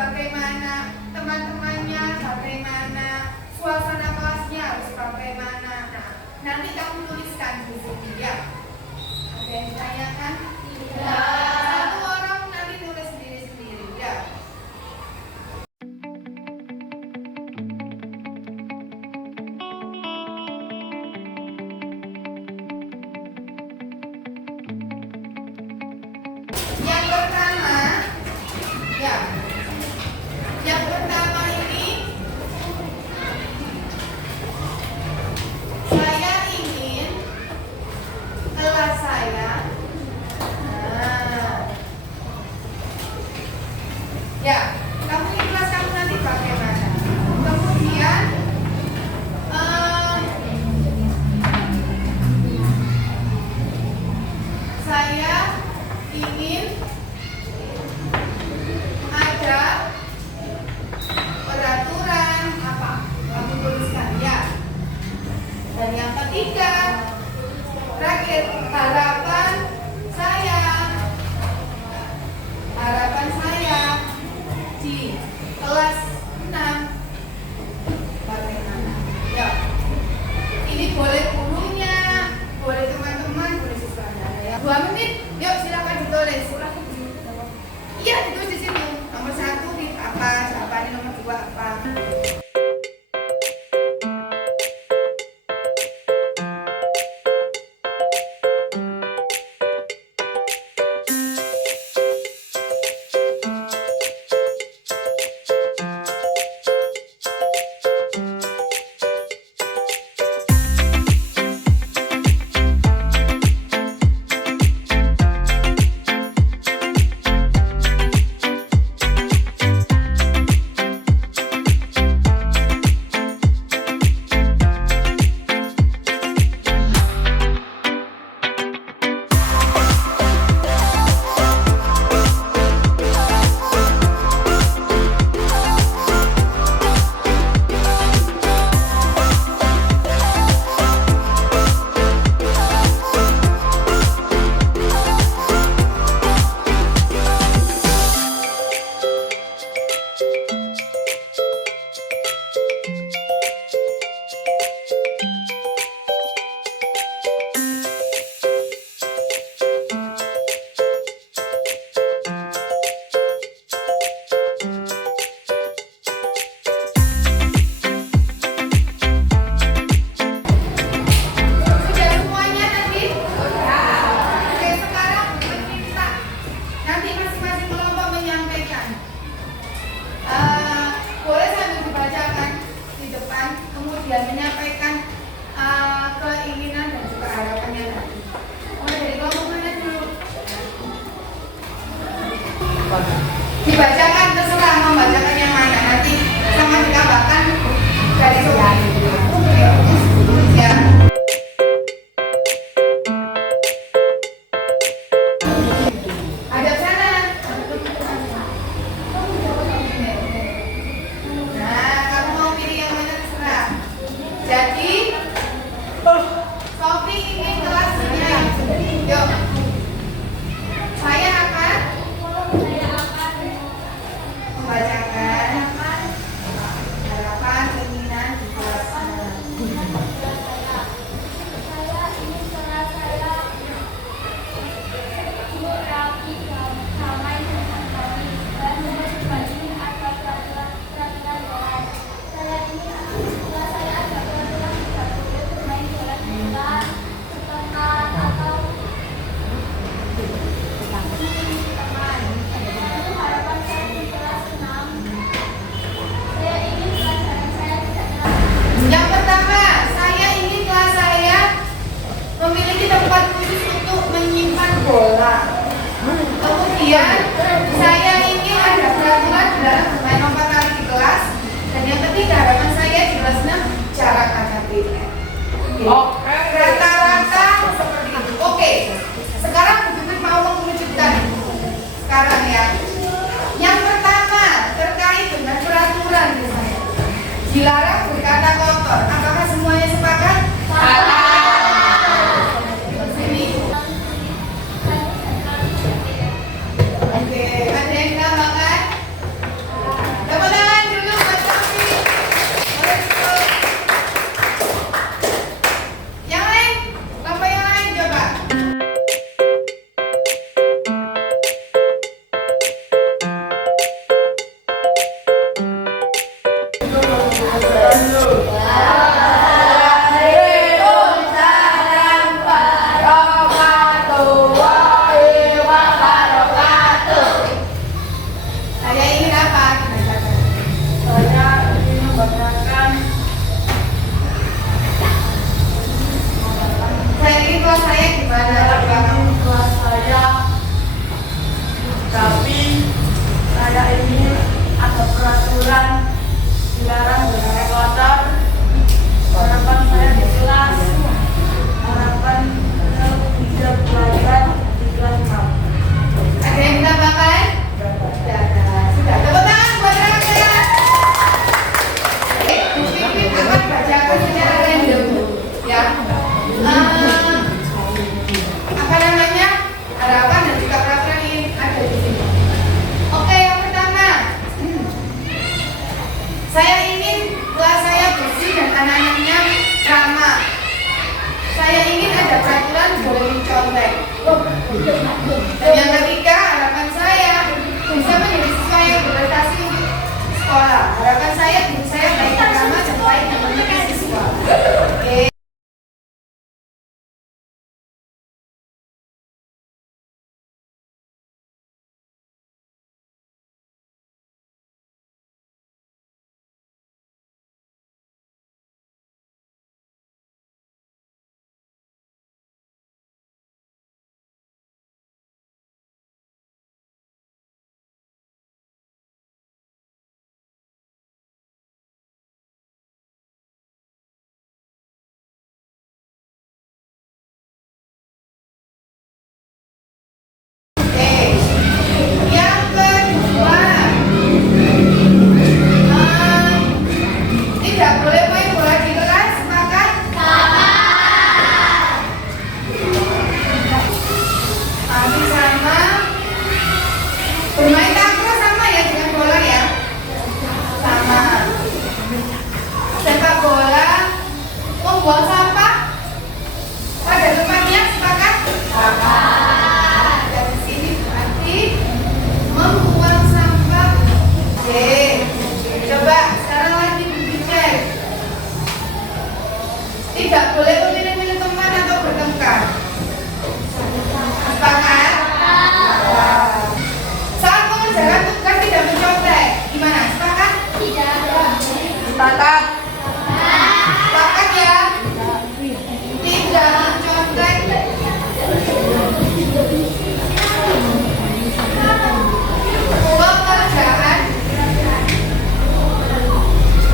bagaimana, teman-temannya bagaimana, suasana kelasnya harus bagaimana. Nah, nanti kamu tuliskan di sini ya. Ada yang ditanyakan? Tidak. Satu orang nanti tulis sendiri-sendiri ya. Yang pertama, ya. Yang pertama ini saya ingin kelas saya. Nah, ya, kamu ingin kelas kamu nanti bagaimana? Kemudian saya ingin ada peraturan apa? Kamu tuliskan ya. Dan yang ketiga, terakhir, harapan saya di kelas 6 bagaimana? Ya. Ini boleh gurunya, boleh teman-teman, boleh siswanya ya. 2 menit, yuk silakan ditulis. Iya, ditulis di sini. Nomor 1 apa? Jawabannya nomor 2 apa? Dan menyampaikan keinginan dan juga harapannya nanti. Mulai dari kelompok mana dulu? Dibacakan, terserah mau membacakan yang mana, nanti sama ditambahkan dari soal. Ya. Ada sana. Nah, kamu mau pilih yang mana terserah. Jadi, Sofi ingin kelasnya. Yuk, saya akan membacakan harapan keinginan di kelasnya. Saya ingin kelas saya rapi, damai, dan harmonis, dan berbagi agar peraturan jalan. Saya ingin kelas saya ada peraturan tidak boleh bermain bola bola, setekan atau teman. Lalu harapan saya di kelas 6. Saya ingin pelajaran saya tidak terlalu. Yang pertama, saya ingin kelas saya memiliki tempat khusus untuk menyimpan bola. Kemudian, saya ingin ada peraturan dalam bermain lompat tali di kelas. Dan yang ketiga, harapan saya di kelas 6 jarak KKBN. Rata-rata seperti itu. Oke, sekarang Bu Pipit mau menunjukkan sekarang ya. Yang pertama terkait dengan peraturan misalnya. Dilarang berkata kotor. Apakah semuanya sepakat? Sini. Oke, ada yang tambahkan? Dan yang ketiga, harapan saya bisa menjadi siswa yang berprestasi untuk sekolah. Harapan saya guru saya baik agama dan baik dengan siswa. Oke. Yang kedua, tidak boleh main bola di kelas, sepakat? Masih sama. Bermain takraw sama ya dengan bola ya? Sama. Sepak bola, membuang sampah pada tempatnya, sepakat? Dari sini berarti membuang sampah. Oke, coba sekarang lagi dicek. Tidak boleh memilih-milih teman atau bertengkar. Sepakat? Saat mengerjakan tugas tidak mencontek. Gimana? Sepakat? Sepakat. Sepakat ya? Tidak mencontek.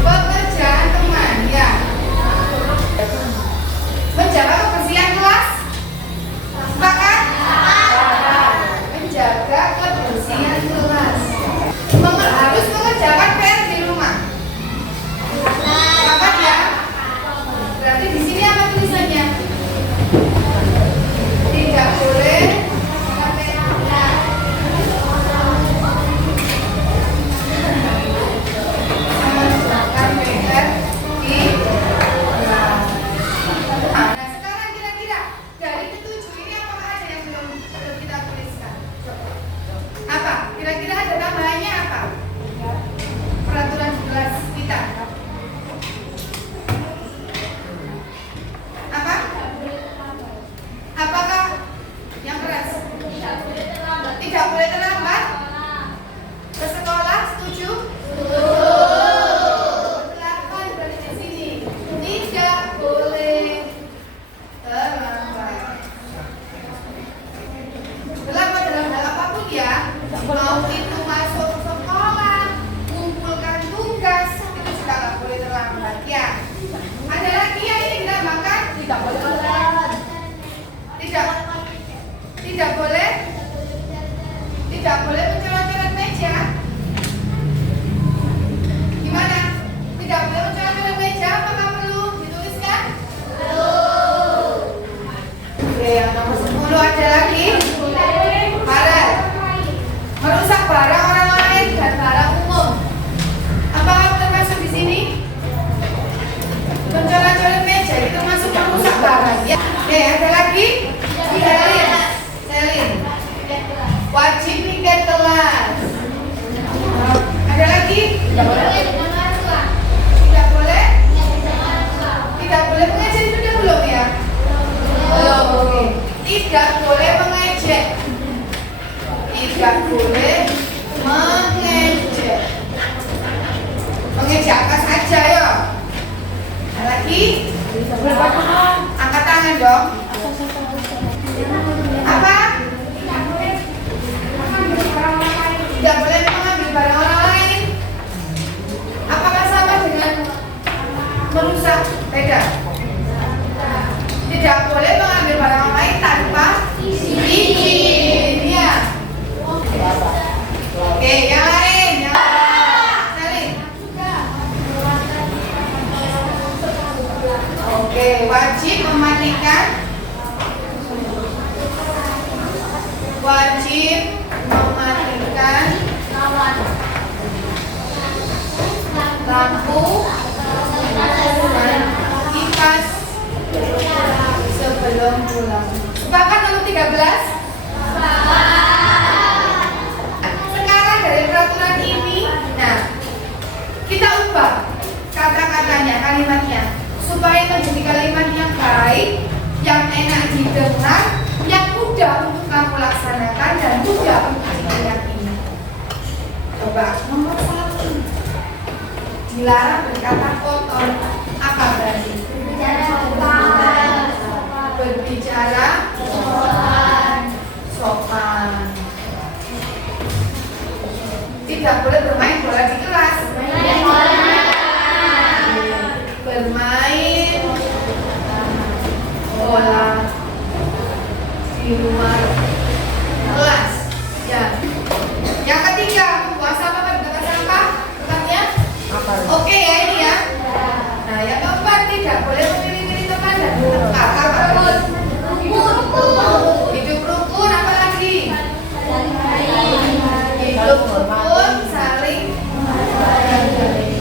Pekerjaan teman ya. Menjaga kebersihan kelas. Sepakat? Menjaga kebersihan kelas. Harus mengerjakan PR di rumah. Sepakat ya? Berarti di sini apa tulisannya? Tidak boleh mengerjakan PR di rumah. Nah, sekarang kira-kira dari ketujuh ini apakah ada yang belum kita tuliskan? Apa? Kira-kira ada tambahannya apa? Peraturan kelas kita. Apa? Apakah yang keras? Tidak boleh terlambat ke sekolah, setuju? Silakan berada di sini. Tidak boleh terlambat. Terlambat dalam hal apapun ya. Mau itu masuk sekolah, mengumpulkan tugas, itu sudah nggak boleh terlambat ya. Ada lagi yang ini kita makan? Tidak boleh terlambat. Tidak boleh. Tidak boleh mencoret-coret meja. Gimana? Tidak boleh mencoret-coret meja. Apakah perlu dituliskan? Oke, yang nomor 10 ada lagi. Parah. Merusak barang orang lain dan barang umum. Apakah termasuk di sini? Mencoret-coret meja itu masuk merusak barang. Ya. Oke, ada lagi? Selin. Wajib piket kelas. Ada lagi? Tidak boleh. Tidak boleh mengejek, itu sudah belum ya? Belum. Oke. Tidak boleh mengejek. Tidak boleh mengejek. Mengejek apa saja ya? Ada lagi? Angkat tangan dong. Apa? Tidak boleh mengambil barang orang lain. Apakah sama dengan merusak? Beda. Tidak boleh mengambil barang orang lain tanpa izin. Ya. Oke, yang lain. Salin. Oke, wajib mematikan. Wajib mematikan lampu dan kipas sebelum pulang. Sepakat nomor 13? enak didengar, yang mudah untuk kamu laksanakan dan mudah untuk diyakini. Coba nomor 1, dilarang berkata kotor. Apa berarti? Berbicara sopan. Tidak boleh bermain bola di kelas. Bermain bola di luar kelas. Ya. Yang ketiga, membuang sampah pada tempat sampah. Tempatnya? Oke ya ini ya. Nah, yang keempat, tidak boleh memilih-milih teman dan bertengkar. Apa? Hidup rukun, apa lagi? Hidup rukun, saling menghargai.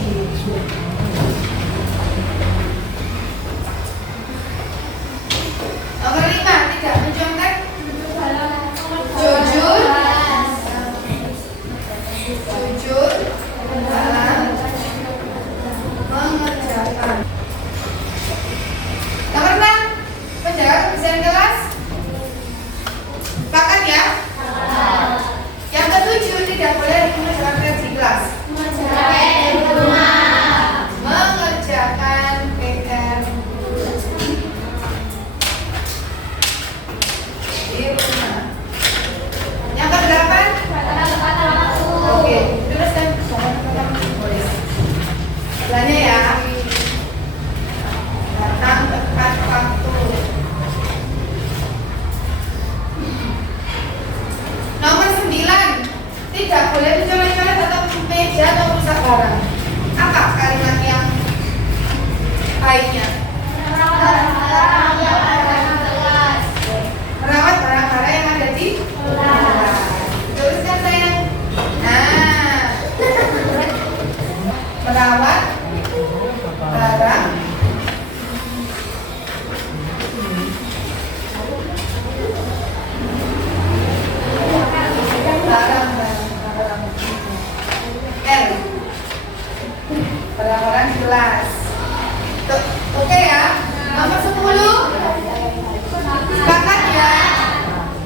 Nomor 5, tidak mencontek. Jujur dalam mengerjakan. Nomor 6, menjaga kebersihan kelas. Sepakat ya? Yang ketujuh, tidak boleh mengerjakan PR di kelas. Mengerjakan PR di rumah. Yang kedelapan, oke, teruskan boleh. Sebelahnya ya. Datang tepat waktu. Nomor 9, tidak boleh mencolek-colek atau meja atau merusak barang. Apa kalimat yang baiknya? Merawat barang-barang yang ada di kelas. Tuliskan sayang. Nah, merawat barang barang-barang di kelas. Oke ya. Nomor 10, sepakat ya.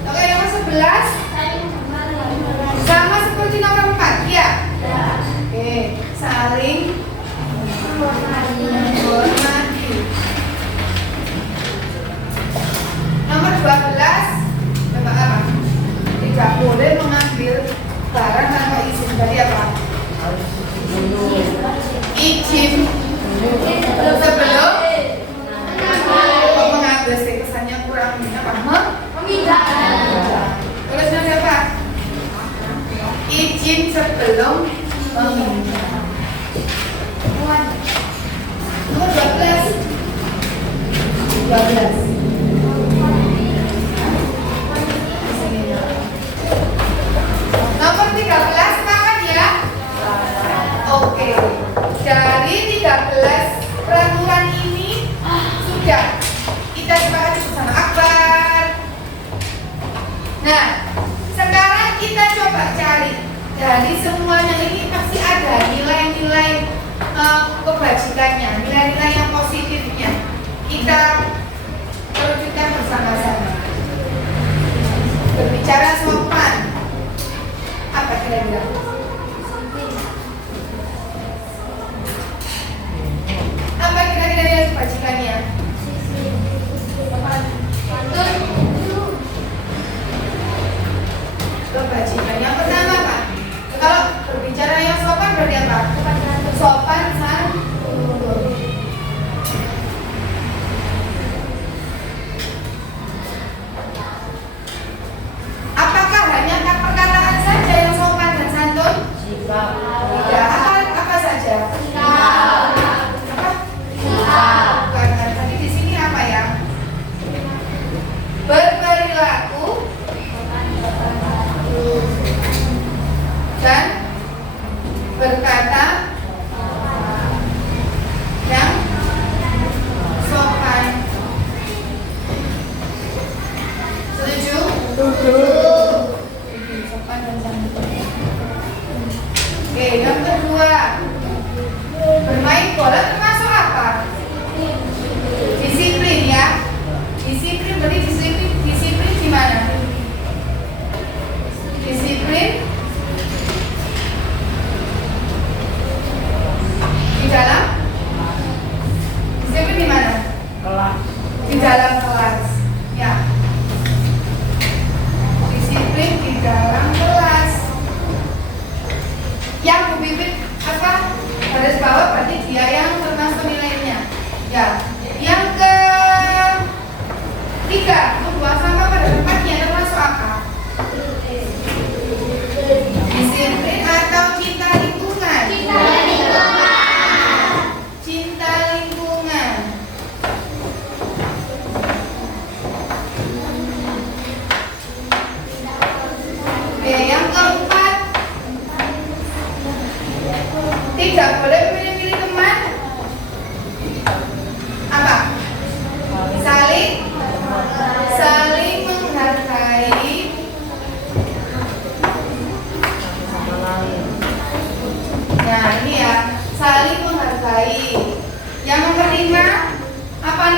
Oke, nomor 11 sama seperti nomor 4 ya. Oke, saling menghormati. Nomor 12, coba apa? Tidak boleh mengambil barang tanpa izin. Tadi apa? Izin sebelum mengambil. Kesannya kurang apa? Memindah. Terus nanti apa? Izin sebelum memindah. Nomor 12. Nomor 13, sepakat ya? Oke. Dari 13 peraturan ini sudah kita sepakati bersama Akbar. Nah, sekarang kita coba cari dari semuanya ini pasti ada nilai-nilai kebajikannya, nilai-nilai yang positifnya. Kita perhatikan bersama-sama. Berbicara sopan. Apa kira-kira? Apa kira-kira nilai kebajikannya? Kebajikan. Yang pertama apa? Kalau berbicara yang sopan berarti apa? Sopan santun. Apakah hanya perkataan saja yang sopan dan santun? Tidak. Apa saja? Bukan. Tadi di sini apa ya? Berperilaku dan berkata yang sopan. Setuju? Sopan dan santun. Oke, yang kedua, bermain bola termasuk apa? Disiplin ya. Disiplin berarti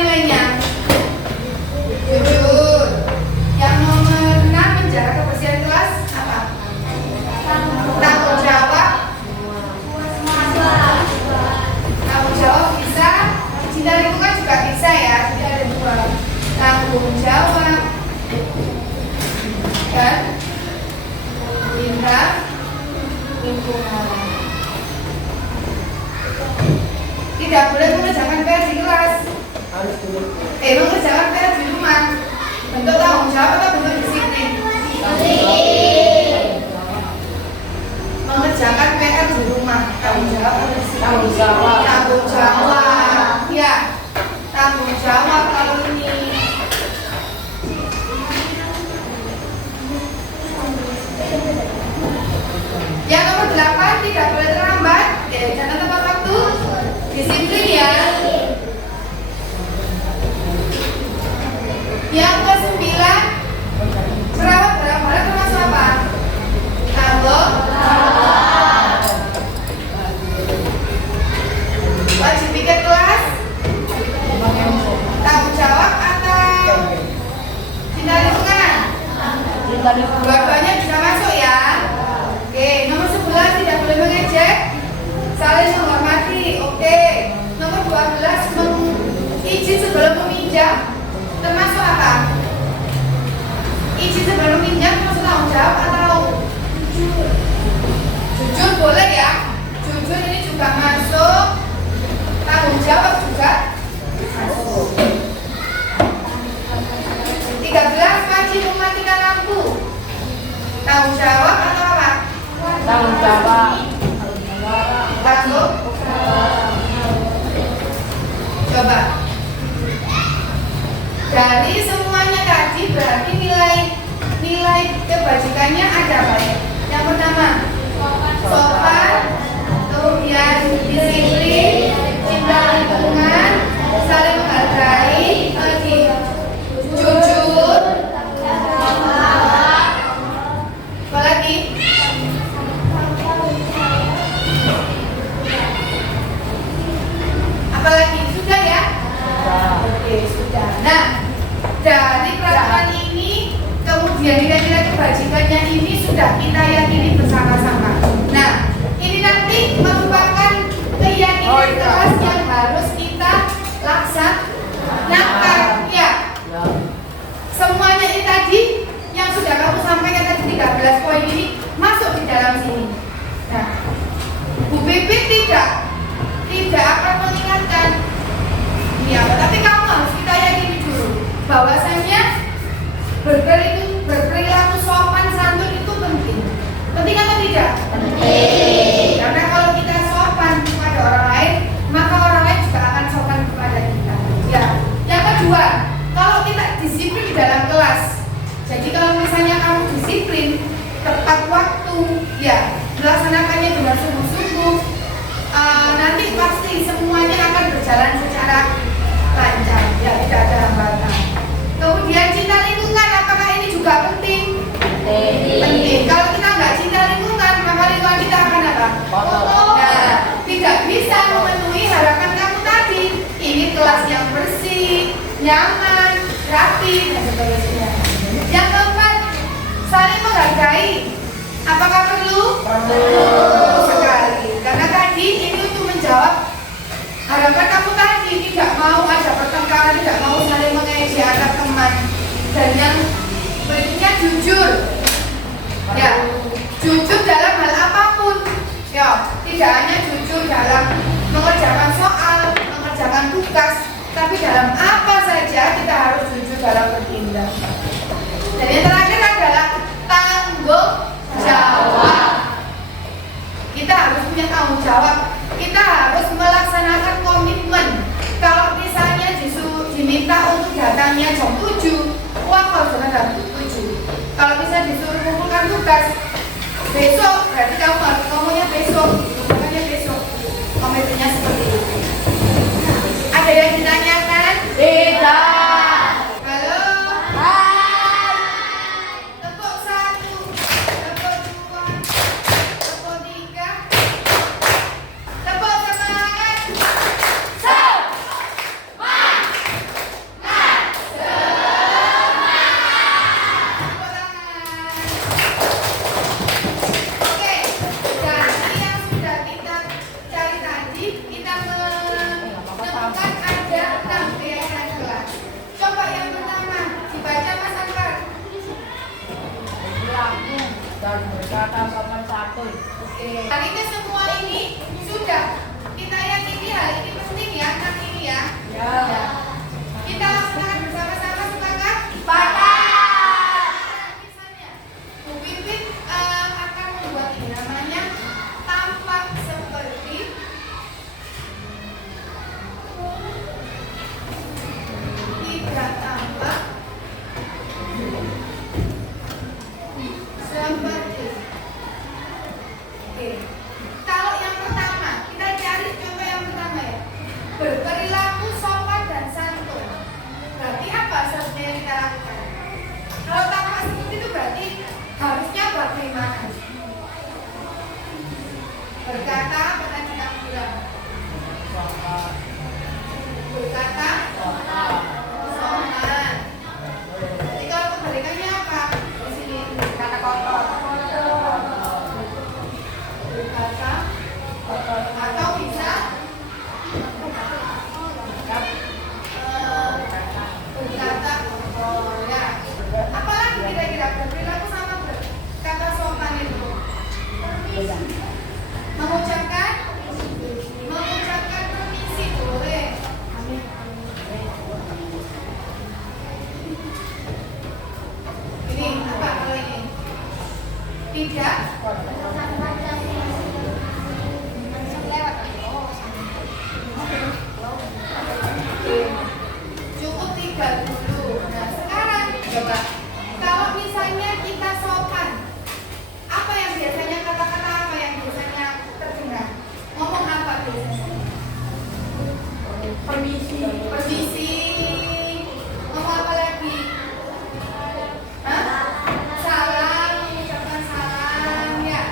nilainya? Jujur. Yang nomor 6 menjaga kebersihan kelas apa? Tanggung jawab. Tanggung jawab bisa. Cinta lingkungan juga bisa ya. Jadi ada dua. Tanggung jawab dan cinta lingkungan. Tidak boleh mengerjakan PR di kelas. Mengerjakan PR di rumah. Bentuk tanggung jawab atau bentuk disiplin? Mengerjakan PR di rumah. Tanggung jawab atau disiplin? Tanggung jawab. Tanggung jawab. Ya. Tanggung jawab kalau ini. Yang nomor 8 tidak boleh terlambat. Jangan tepat waktu. Disiplin ya. Yang ke-9 merawat barang-barang termasuk apa? Tanggung wajib piket kelas. Tanggung jawab atau cinta lingkungan? Dua-duanya bisa masuk ya. Oke, nomor 11 tidak boleh mengejek, saling menghormati. Oke, nomor 12 izin sebelum meminjam termasuk apa? Izin sebelum meminjam termasuk tanggung jawab atau jujur? Jujur boleh ya. Jujur ini juga masuk. Tanggung jawab juga masuk. 13 wajib mematikan lampu. Tanggung jawab atau apa? Tanggung jawab. Tanggung. Coba. Dari semuanya tadi berarti nilai kebajikannya ada apa ya? Yang pertama sopan, kemudian disiplin, cinta lingkungan, saling menghargai, jujur, apa lagi? Apalagi? Sudah ya? Oke, sudah. Nah, dari peraturan ini, kemudian nilai-nilai kebajikannya ini sudah kita yakini bersama-sama. Nah, ini nanti merupakan keyakinan kelas yang harus kita laksanakan. Ya. Semuanya ini tadi yang sudah kamu sampaikan tadi 13 poin ini masuk di dalam sini. Nah, Bu Pipit tidak akan mengingatkan ini apa, tapi kamu harus kita yakini dulu bahwasanya berperilaku sopan santun itu penting. Penting atau tidak? Penting. Karena kalau kita sopan kepada orang lain, maka orang lain juga akan sopan kepada kita. Ya. Yang kedua, kalau kita disiplin di dalam kelas. Jadi kalau misalnya kamu disiplin tepat waktu, ya melaksanakannya dengan sungguh-sungguh, nanti pasti semuanya akan berjalan secara lancar, ya tidak ada hambatan. Kemudian cinta lingkungan, apakah ini juga penting? Penting. Kalau kita nggak cinta lingkungan, maka lingkungan kita akan apa? Nah, tidak bisa memenuhi harapan kamu tadi. Ini kelas yang bersih, nyaman, rapi, dan seterusnya. Yang keempat, saling menghargai. Apakah perlu? Perlu sekali. Karena tadi ini untuk menjawab harapan kamu tadi, tidak mau ada pertengkaran, tidak mau saling mengejek antar teman. Dan yang berikutnya jujur. Ya, jujur dalam hal apapun. Ya, tidak hanya jujur dalam mengerjakan soal, mengerjakan tugas, tapi dalam apa saja kita harus jujur dalam bertindak. Dan yang terakhir adalah tanggung jawab. Kita harus punya tanggung jawab. Kita harus melaksanakan komitmen. Kalau misalnya diminta untuk datangnya jam 7, uang harus datang jam 7. Kalau misalnya disuruh kumpulkan tugas besok, berarti kamu harus ngomongnya besok, bukannya besok. Komitmennya seperti itu. Ada yang ditanyakan? Tidak. Halo? Hai. Tepuk 1, tepuk 2, tepuk 3, tepuk semangat. Semangat. harus berkata sopan santun. Oke. Hari ini semua ini sudah kita yakini hal ini penting ya, anak ini ya. Ya. Kita laksanakan bersama-sama, sepakat? Sepakat. Misalnya, Bu Pipit akan membuat ini namanya tampak seperti tidak tampak seperti. Oke. Kalau yang pertama, kita cari contoh yang pertama ya. Berperilaku sopan dan santun. Berarti apa seharusnya yang kita lakukan? Kalau tampak seperti itu berarti harusnya bagaimana? Berkata apa tadi kita bilang? Berkata sopan. Jadi kalau kebalikannya apa? Di sini Kata kotor. berkata atau bisa berkata oh ya. Apalagi kira-kira berperilaku sama berkata sopan itu? Mengucapkan permisi boleh. Ini apa kalau ini? Tidak cukup tiga dulu. Nah sekarang coba kalau misalnya kita sopan, apa yang biasanya kata-kata apa yang biasanya terdengar? Ngomong apa biasanya? Permisi. Permisi. Ngomong apa lagi? Hah? Salam, ucapkan salam ya.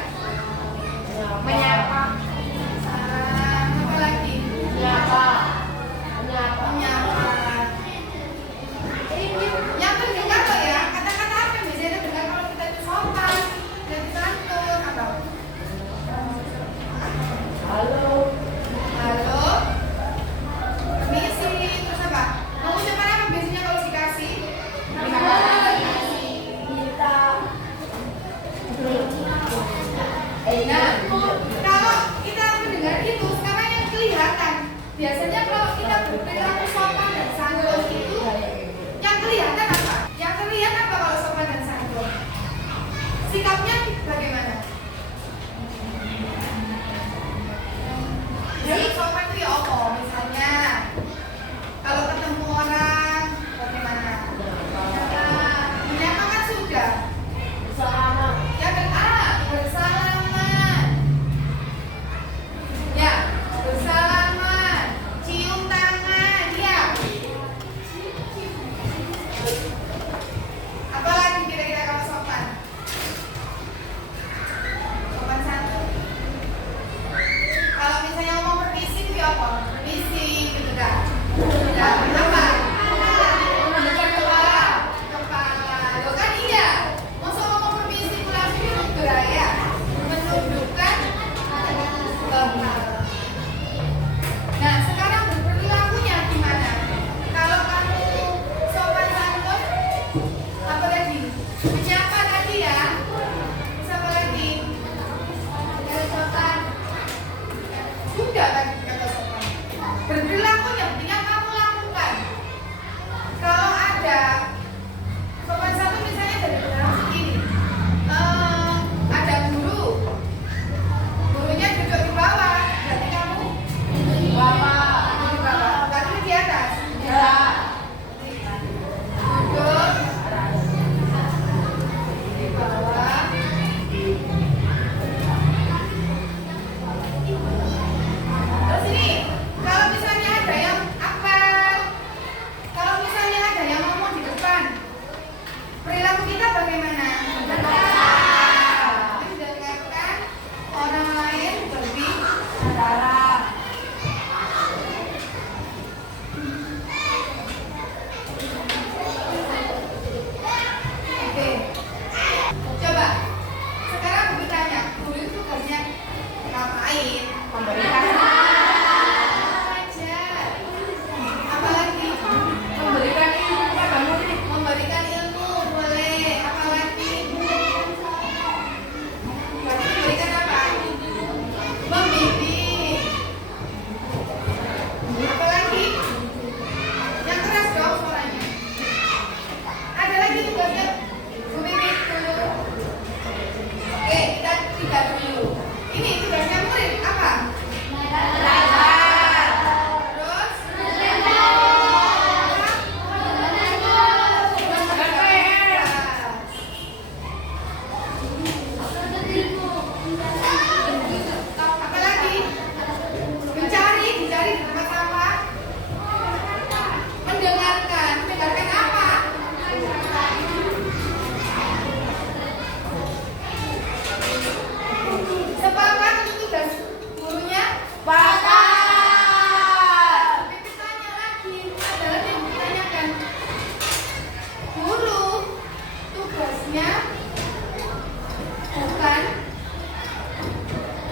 Bukan?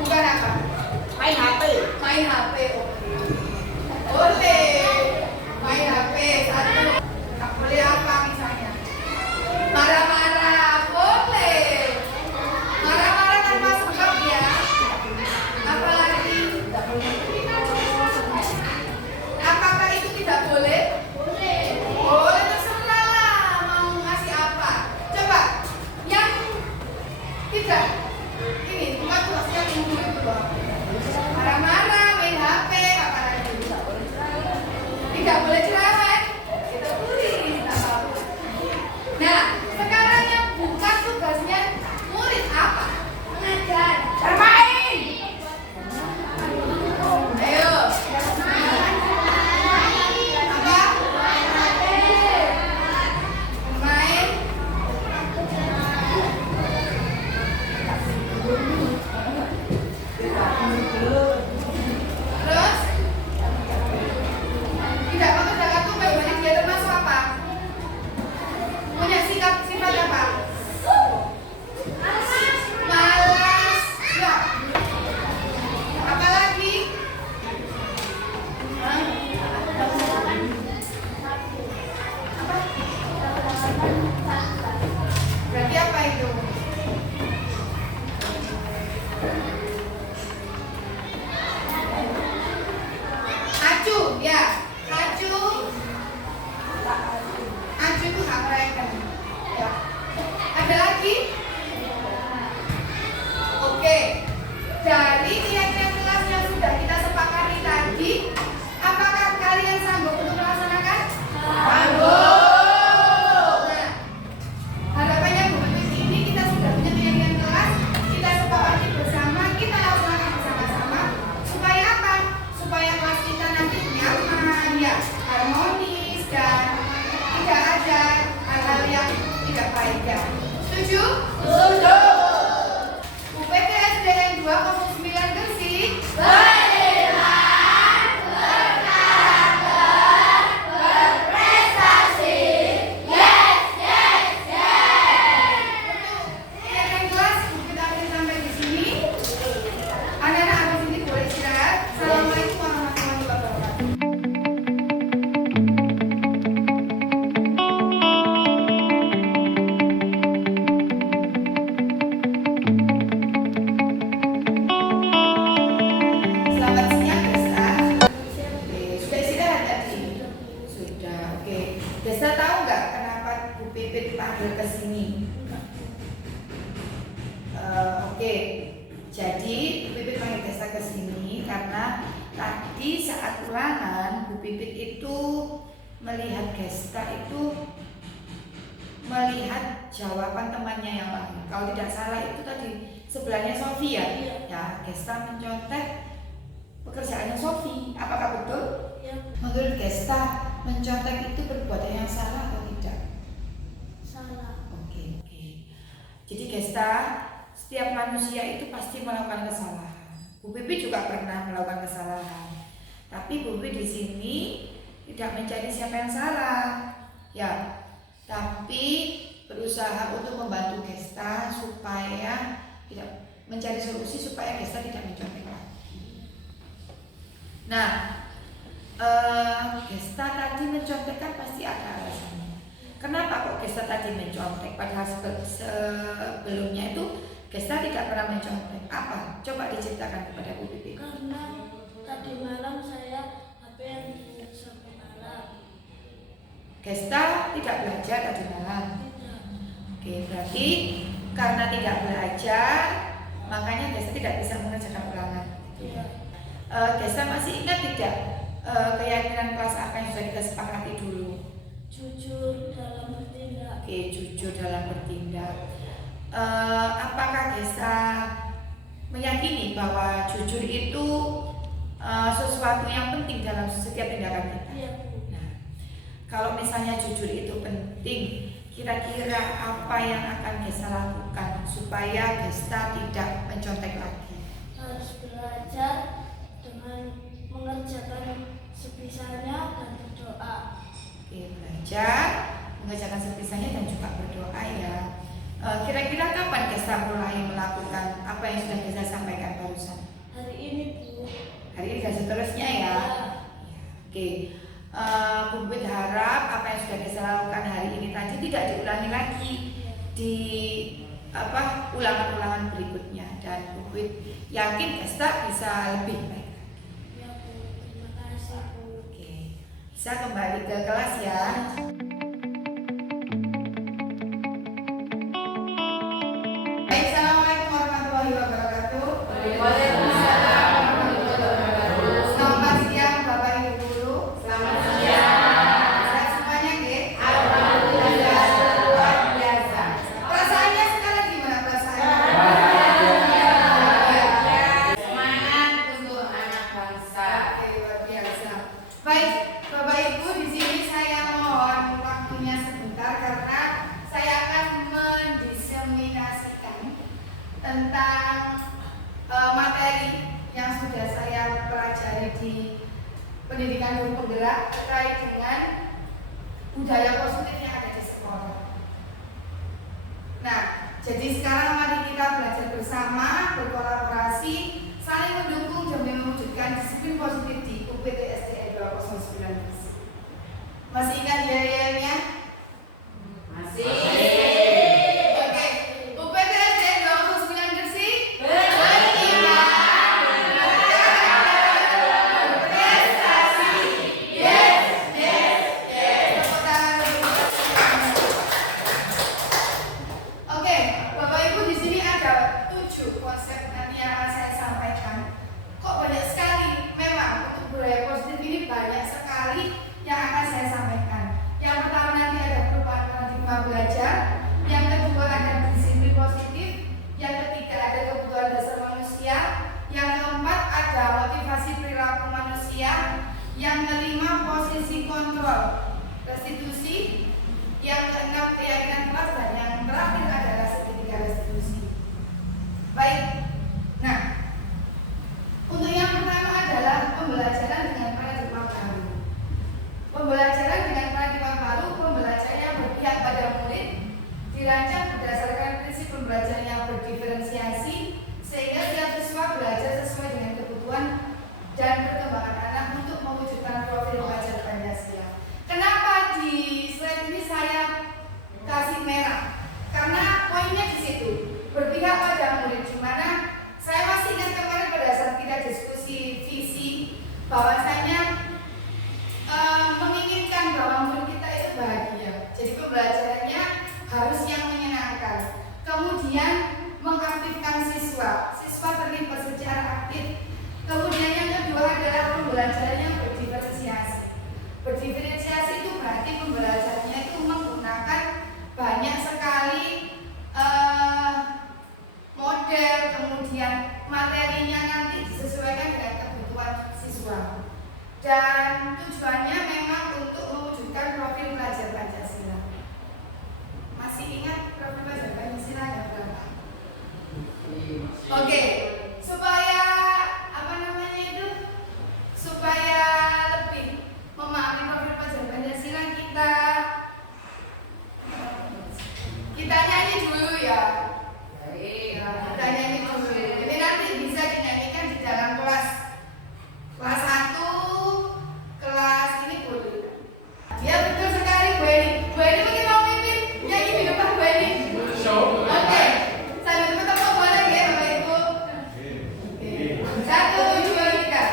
Bukan apa? Main HP. Main HP, oke. Boleh. Main HP, satu. Nggak boleh apa misalnya? Marah-marah, boleh. Marah-marah kan masuk bab ya. Apalagi? Apakah itu tidak boleh? Boleh, terserah lah mau ngasih apa. Coba yang tidak ini bukan tuh yang dulu itu loh. Marah-marah, main HP, apa lagi? Tidak boleh cerewet. Kita tulis tidak apa-apa. Nah, sekarang yang bukan tugasnya murid apa? Mengajar. Bermain. Ayo. Apa? Main. Terus? Tidak mengerjakan kartu bagaimana dia termasuk apa? Punya sifat apa? Malas. Ya. Apa lagi? Hah? Apa? Berarti apa itu? Acu, ya. Acu. Acu itu hak mereka. Ya. Ada lagi? Oke. Dari keyakinan kelas yang sudah kita sepakati tadi, apakah kalian sanggup untuk melaksanakan? Sanggup. Nah, harapannya Bu Menteri ini kita sudah punya keyakinan kelas, kita sepakati bersama, kita laksanakan bersama-sama. Supaya apa? Supaya kelas kita nanti nyaman, ya, harmonis dan tidak ada hal-hal yang tidak baik. Ya. Setuju? Setuju. UPT SDN 209 Gresik. Beriman, berkarakter, berprestasi. Yes, yes, yes. Keyakinan kelas kita akhiri sampai di sini. Anak-anak habis ini boleh istirahat. Assalamualaikum warahmatullahi wabarakatuh. Selamat siang, Desta. Oke, sudah istirahat tadi? Sudah, oke. Desta tahu nggak kenapa Bu Pipit dipanggil ke sini? Oke, jadi Bu Pipit panggil Desta ke sini karena tadi saat ulangan Bu Pipit itu melihat Desta itu melihat jawaban temannya yang lain. Kalau tidak salah itu tadi sebelahnya Sofi ya. Ya, Desta mencontek pekerjaannya Sofi. Apakah betul? Ya, Menurut Desta, mencontek itu perbuatan yang salah atau tidak? salah. Oke. Jadi Desta, setiap manusia itu pasti melakukan kesalahan. Bu Pipi juga pernah melakukan kesalahan. Tapi Bu Pipi di sini tidak mencari siapa yang salah. Ya, tapi berusaha untuk membantu Desta supaya tidak mencari solusi supaya Desta tidak mencontek lagi. Nah, Desta tadi mencontek kan pasti ada alasannya. Kenapa kok Desta tadi mencontek? Padahal sebelumnya itu Desta tidak pernah mencontek. Apa? Coba diceritakan kepada Bu Pipi. Karena tadi malam saya HP yang sampai malam. Desta tidak belajar tadi malam. Tidak. Oke, berarti karena tidak belajar, makanya Desta tidak bisa mengerjakan ulangan. Iya. Desta masih ingat tidak keyakinan kelas apa yang sudah kita sepakati dulu? Jujur dalam bertindak. Oke, jujur dalam bertindak. Apakah Desta meyakini bahwa jujur itu sesuatu yang penting dalam setiap tindakan kita? Iya, Bu. Nah, kalau misalnya jujur itu penting, kira-kira apa yang akan Desta lakukan supaya Desta tidak mencontek lagi? Harus belajar dengan mengerjakan sebisanya dan berdoa. Oke, belajar, mengerjakan sebisanya dan juga berdoa ya. Kira-kira kapan Gesta mulai melakukan apa yang sudah Gesta sampaikan barusan? Hari ini, Bu. Hari ini dan seterusnya ya. Oke, Bu Pupit harap apa yang sudah Gesta lakukan hari ini tadi tidak diulangi lagi di ulangan-ulangan berikutnya, dan Bu Pupit yakin Gesta bisa lebih baik. Ya, Bu. Terima kasih, Bu. Oke, bisa kembali ke kelas ya. Baik, assalamualaikum warahmatullahi wabarakatuh. Waalaikumsalam warahmatullahi wabarakatuh. Selamat siang Bapak Ibu guru. Selamat siang. Sehat semuanya, nggih? Alhamdulillah luar biasa. Perasaannya sekarang gimana perasaannya? Semangat untuk anak bangsa. Oke, luar biasa. Baik, Bapak Ibu, di sini saya mohon waktunya sebentar karena saya akan mendiseminasikan tentang materi yang sudah saya pelajari di pendidikan guru penggerak terkait dengan budaya positif yang ada di sekolah. Nah, jadi sekarang mari kita belajar bersama, berkolaborasi, saling mendukung demi mewujudkan disiplin positif di UPT SDN 209. Masih ingat ya? Masih. Oke, UPT SDN 209 Gresik. Oke, Bapak Ibu, di sini ada 7 konsep nanti yang akan saya sampaikan. Kok banyak sekali? Memang untuk budaya positif ini banyak sekali yang akan saya sampaikan. Yang pertama nanti ada perubahan paradigma belajar, yang kedua ada disiplin positif, yang ketiga ada kebutuhan dasar manusia, yang keempat ada motivasi perilaku manusia, yang kelima posisi kontrol restitusi, yang keenam keyakinan kelas, dan yang terakhir adalah segitiga restitusi. Baik, nah untuk yang pertama adalah pembelajaran dengan paradigma baru. Pembelajaran dengan paradigma baru, pembelajaran yang berpihak pada murid, dirancang berdasarkan prinsip pembelajaran yang berdiferensiasi sehingga setiap siswa belajar sesuai dengan kebutuhan dan perkembangan anak untuk mewujudkan profil pelajar Pancasila. Kenapa di slide ini saya kasih merah? Karena poinnya di situ, berpihak pada murid, di mana saya masih ingat kemarin pada saat kita diskusi visi bahwasanya menginginkan bahwa murid kita itu bahagia. Jadi pembelajarannya harus yang menyenangkan. Kemudian mengaktifkan siswa terlibat secara aktif. Kemudian yang kedua adalah pembelajaran yang berdiferensiasi. Berdiferensiasi itu berarti pembelajarannya itu menggunakan banyak sekali model, kemudian materinya nanti disesuaikan dengan kebutuhan siswa. Dan tujuannya memang untuk mewujudkan profil pelajar Pancasila. Masih ingat profil pelajar Pancasila yang berapa? Oke, supaya supaya lebih memahami profil pelajar Pancasila, kita nyanyi dulu ya. Kita nyanyi dulu. Jadi nanti bisa dinyanyikan di dalam kelas 1, kelas ini boleh. Ya betul sekali, Bu Eni. Bu Eni mungkin mau mimpin nyanyi di depan Bu Eni. Oke, sambil bertemu boleh ya Bapak Ibu. Oke. 1, 2, 3.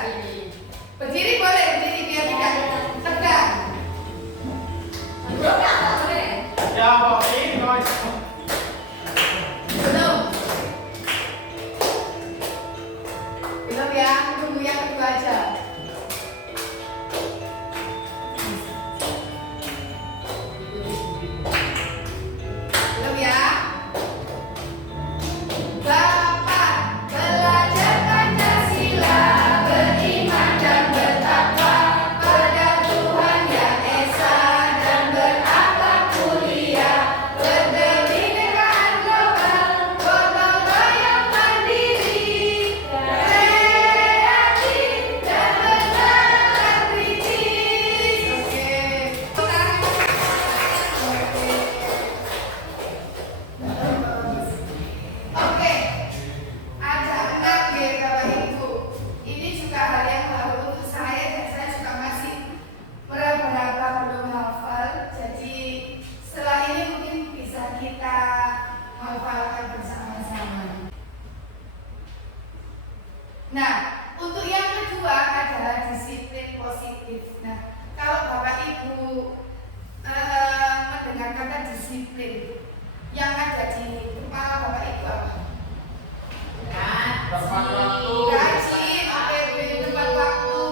Berdiri boleh, berdiri biar tidak tegang. Ya, Pak, ini Belum. Belum ya, tunggu yang kedua aja. Belum ya. Bapak belajar Pancasila, beriman dan bertakwa pada Tuhan Yang Esa dan berakhlak mulia, berkebinekaan global, gotong royong mandiri, kreatif dan Nah, untuk yang kedua adalah disiplin positif. Nah, kalau Bapak Ibu mendengar kata disiplin, yang ada di kepala Bapak Ibu apa? Tepat waktu. Rajin, OPB, tepat waktu,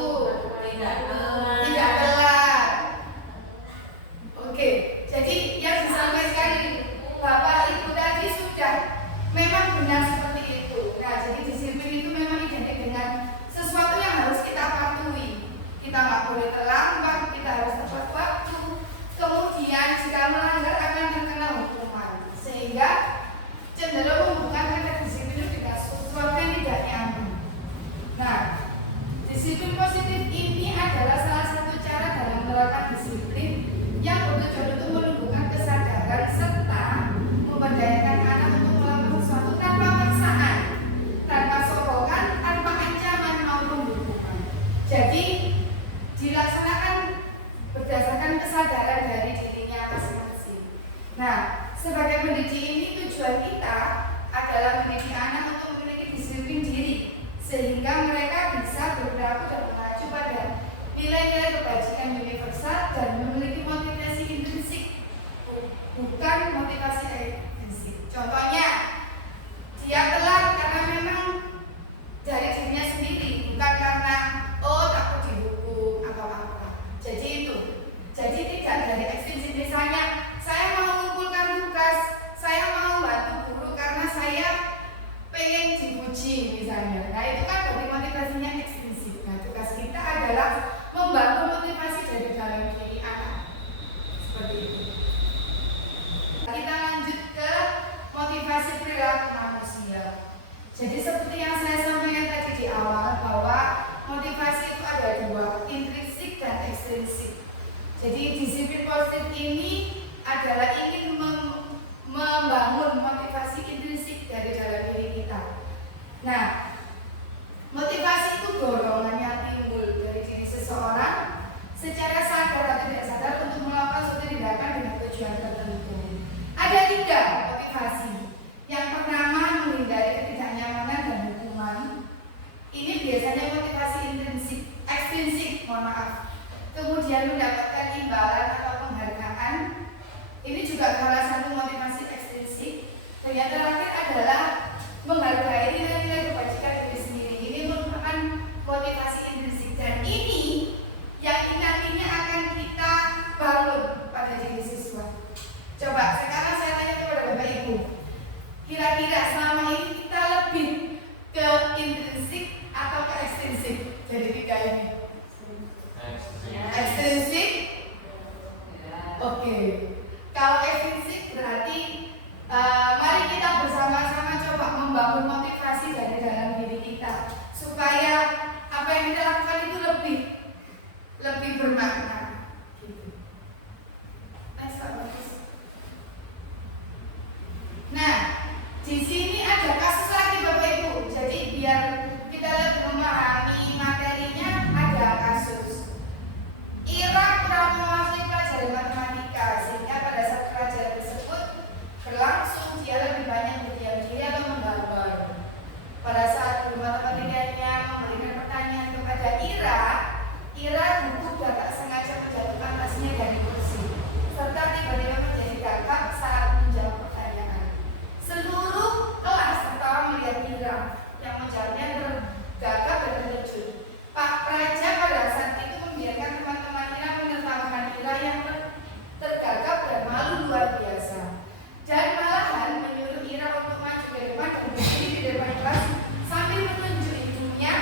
Tidak telat. tidak telat. Oke, jadi yang disampaikan Bapak Ibu tadi sudah memang benar seperti itu. Nah, jadi disiplin itu memang identik dengan sesuatu yang harus kita patuhi. Kita nggak boleh terlambat, kita harus tepat waktu. Kemudian jika melanggar akan terkena hukuman, sehingga cenderung menghubungkan kata disiplin itu dengan sesuatu yang tidak nyaman. Nah, disiplin positif ini adalah salah satu cara dalam menerapkan disiplin yang bertujuan untuk menumbuhkan kesadaran serta memberdayakan anak untuk melakukan sesuatu tanpa paksaan, tanpa sokongan, tanpa ancaman maupun hukuman. Jadi dilaksanakan berdasarkan kesadaran dari dirinya masing-masing. Nah, sebagai pendidik ini tujuan kita adalah mendidik anak untuk memiliki disiplin diri, sehingga mereka bisa berperilaku dan mengacu pada nilai-nilai kebajikan universal dan memiliki motivasi intrinsik, bukan motivasi ekstrinsik. Contohnya, dia telat karena memang dari dirinya sendiri, bukan karena takut dihukum atau apa. Jadi itu. Jadi tidak dari ekstrinsik. Misalnya, saya mau mengumpulkan tugas, saya mau bantu guru karena saya pengen dipuji misalnya. Nah, itu kan dari motivasinya ekstrinsik. Nah, tugas kita adalah membangun motivasi dari dalam diri anak. Seperti itu. Kita lanjut ke motivasi perilaku manusia. Jadi seperti yang saya sampaikan tadi di awal, bahwa motivasi itu ada dua, intrinsik dan ekstrinsik. Jadi disiplin positif ini adalah ingin membangun motivasi intrinsik dari dalam diri kita. Nah, motivasi itu dorongan yang timbul dari diri seseorang secara sadar atau tidak sadar untuk melakukan suatu tindakan dengan tujuan tertentu. Ada 3 motivasi. Yang pertama, menghindari ketidaknyamanan dan hukuman. Ini biasanya motivasi intrinsik, ekstrinsik, mohon maaf. Kemudian mendapatkan imbalan atau penghargaan. Ini juga salah satu motivasi ekstrinsik. Dan yang terakhir adalah menghargai nilai-nilai kebajikan diri sendiri. Ini merupakan motivasi intrinsik, dan ini yang nantinya akan kita bangun pada diri siswa. Coba sekarang saya tanya kepada Bapak Ibu, kira-kira selama ini kita lebih ke intrinsik atau ke ekstrinsik dari 3 ini? Ekstrinsik? Oke. Kalau ekstrinsik berarti mari kita bersama-sama coba membangun motivasi dari dalam diri kita supaya apa yang kita lakukan itu lebih bermakna. Gitu. Bagus. Nah, di sini ada kasus lagi Bapak Ibu. Jadi biar kita lebih memahami materinya, ada kasus. Ira kurang menguasai pelajaran matematika, sehingga pada saat pelajaran tersebut berlangsung dia lebih banyak berdiam diri atau menggambar. Pada saat guru matematikanya memberikan pertanyaan kepada Ira gugup dan tak sengaja menjatuhkan tasnya dari kursi, serta tiba-tiba menjadi gagap saat menjawab pertanyaan. Seluruh kelas tertawa melihat Ira yang menjawabnya tergagap dan terkejut. Pak Praja pada saat itu membiarkan teman-teman Ira menertawakan Ira yang tergagap dan malu luar biasa, dan malahan menyuruh Ira untuk maju ke depan dan berdiri di depan kelas sambil menunjuk ibunya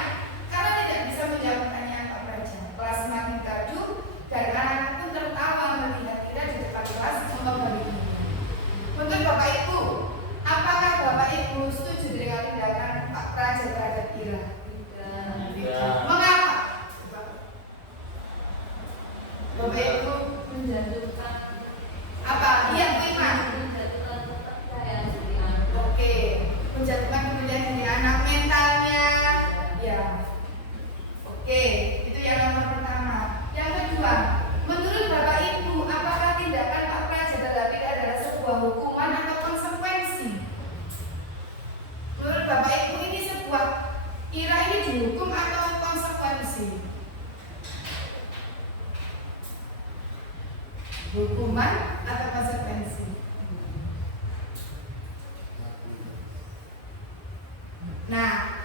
karena tidak bisa menjawab pertanyaan Pak Praja. Kelas semakin gaduh dan anak-anak pun tertawa melihat Ira di depan kelas membawa ibunya. Untuk Bapak Ibu, apakah Bapak Ibu setuju dengan tindakan Pak Praja terhadap Ira? Tidak. Mengapa? Bapak Ibu menjatuhkan apa? Iya, Bu Iman. menjatuhkan kepercayaan diri anak. Oke, menjatuhkan kepercayaan diri anak, mentalnya, ya. Oke, itu yang nomor pertama. Yang kedua, menurut Bapak Ibu, apakah tindakan Pak Praja terhadap Ira adalah sebuah hukuman atau konsekuensi? Menurut Bapak Ibu ini sebuah Ira Hukuman atau konsekuensi? Nah,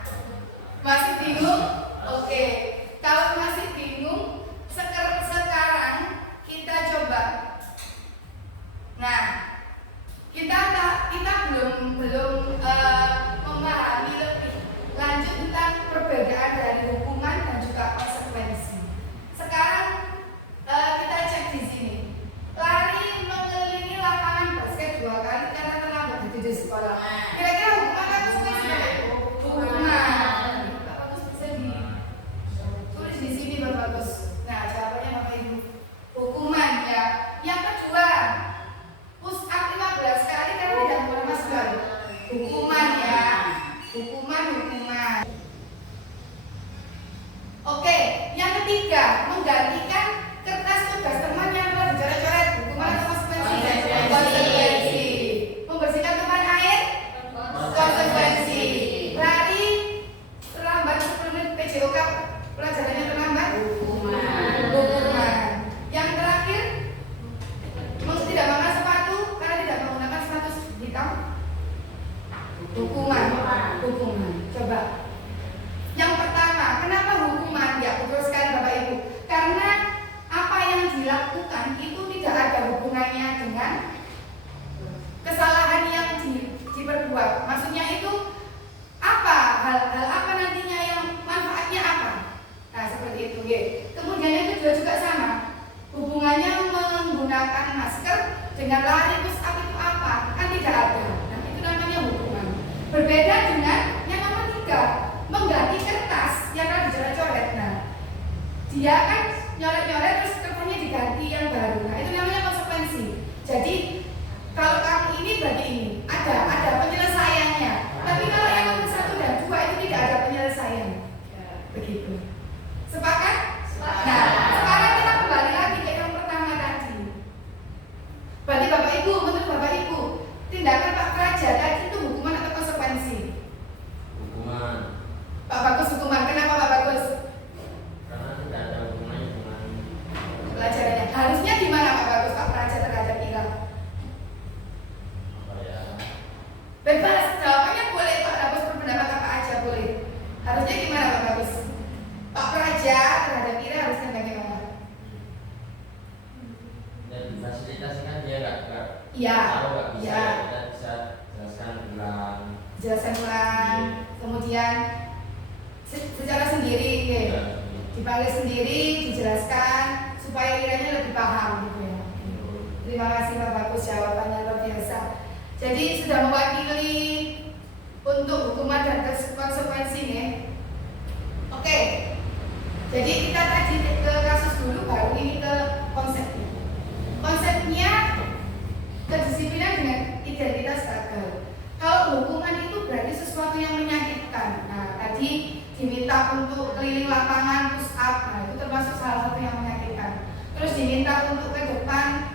masih bingung? Oke. Kalau masih bingung, sekarang kita coba. Nah, kita belum memahami lebih lanjut tentang perbedaan dari hukuman dan juga konsekuensi. Sekarang kita cek di sini. Lari mengelilingi lapangan basket 2 kali karena terlambat di sekolah. Kira-kira hukuman atau konsekuensi? Hukuman. Bagus bisa ditulis di sini bagus. Nah, jawabannya Bapak Ibu. Hukuman ya. Yang kedua, push up 15 kali karena tidak menggunakan masker. Hukuman ya. Hukuman. Oke, yang ketiga, menggantikan kertas tugas teman yang telah dicoret-coret. Hukuman atau konsekuensi? Konsekuensi. Membersihkan tumpahan air? Konsekuensi. Lari terlambat 10 menit PJOK pelajarannya terlambat? Hukuman. Yang terakhir, tidak memakai sepatu karena tidak menggunakan sepatu hitam? Hukuman. Coba. Yang pertama, kenapa hukuman? Ya, betul sekali Bapak Ibu. Karena apa yang dilakukan itu tidak ada hubungannya dengan kesalahan yang diperbuat. Maksudnya itu apa? Hal apa nantinya yang manfaatnya apa? Nah, seperti itu. Ya. Kemudian yang kedua juga sama. Hubungannya menggunakan masker dengan lari push up itu apa? Kan tidak ada. Nah, itu namanya hukuman. Berbeda dengan yang nomor 3, mengganti kertas yang telah dicoret-coret. Nah, dia kan nyoret-nyoret terus kertasnya diganti yang baru. Nah, itu namanya konsekuensi. Jadi kalau kamu ini berarti ini ada penyelesaiannya. Tapi kalau yang nomor 1 dan 2 itu tidak ada penyelesaian. Begitu. Sepakat? Nah, sekarang kita kembali lagi ke yang pertama tadi. Berarti Bapak Ibu, menurut Bapak Ibu, tindakan Pak Praja tadi itu hukuman atau konsekuensi? Hukuman. Pak Bagus hukuman. Kenapa Pak Bagus? Karena tidak ada hubungannya dengan Pelajarannya. Harusnya gimana Pak Bagus Pak Praja terhadap Ira? apa ya? Bebas, jawabannya boleh Pak Bagus, berpendapat apa aja boleh. Harusnya gimana Pak Bagus? Pak Praja terhadap Ira harusnya bagaimana? Dan difasilitasikan dia nggak Iya. tahu nggak bisa Iya. kita bisa jelaskan ulang. Jelaskan ulang, kemudian secara sendiri, ya. Ya. Dipanggil sendiri, dijelaskan supaya Iranya lebih paham gitu ya. Terima kasih Pak Bagus, jawabannya luar biasa. Jadi sudah mewakili untuk hukuman dan konsekuensi ya. Oke. Jadi kita tadi ke kasus dulu, baru ini ke konsepnya. Konsepnya kedisiplinan dengan identitas gagal. Kalau hukuman itu berarti sesuatu yang menyakitkan. Nah, tadi diminta untuk keliling lapangan push up. Nah, itu termasuk salah satu yang menyakitkan. Terus diminta untuk ke depan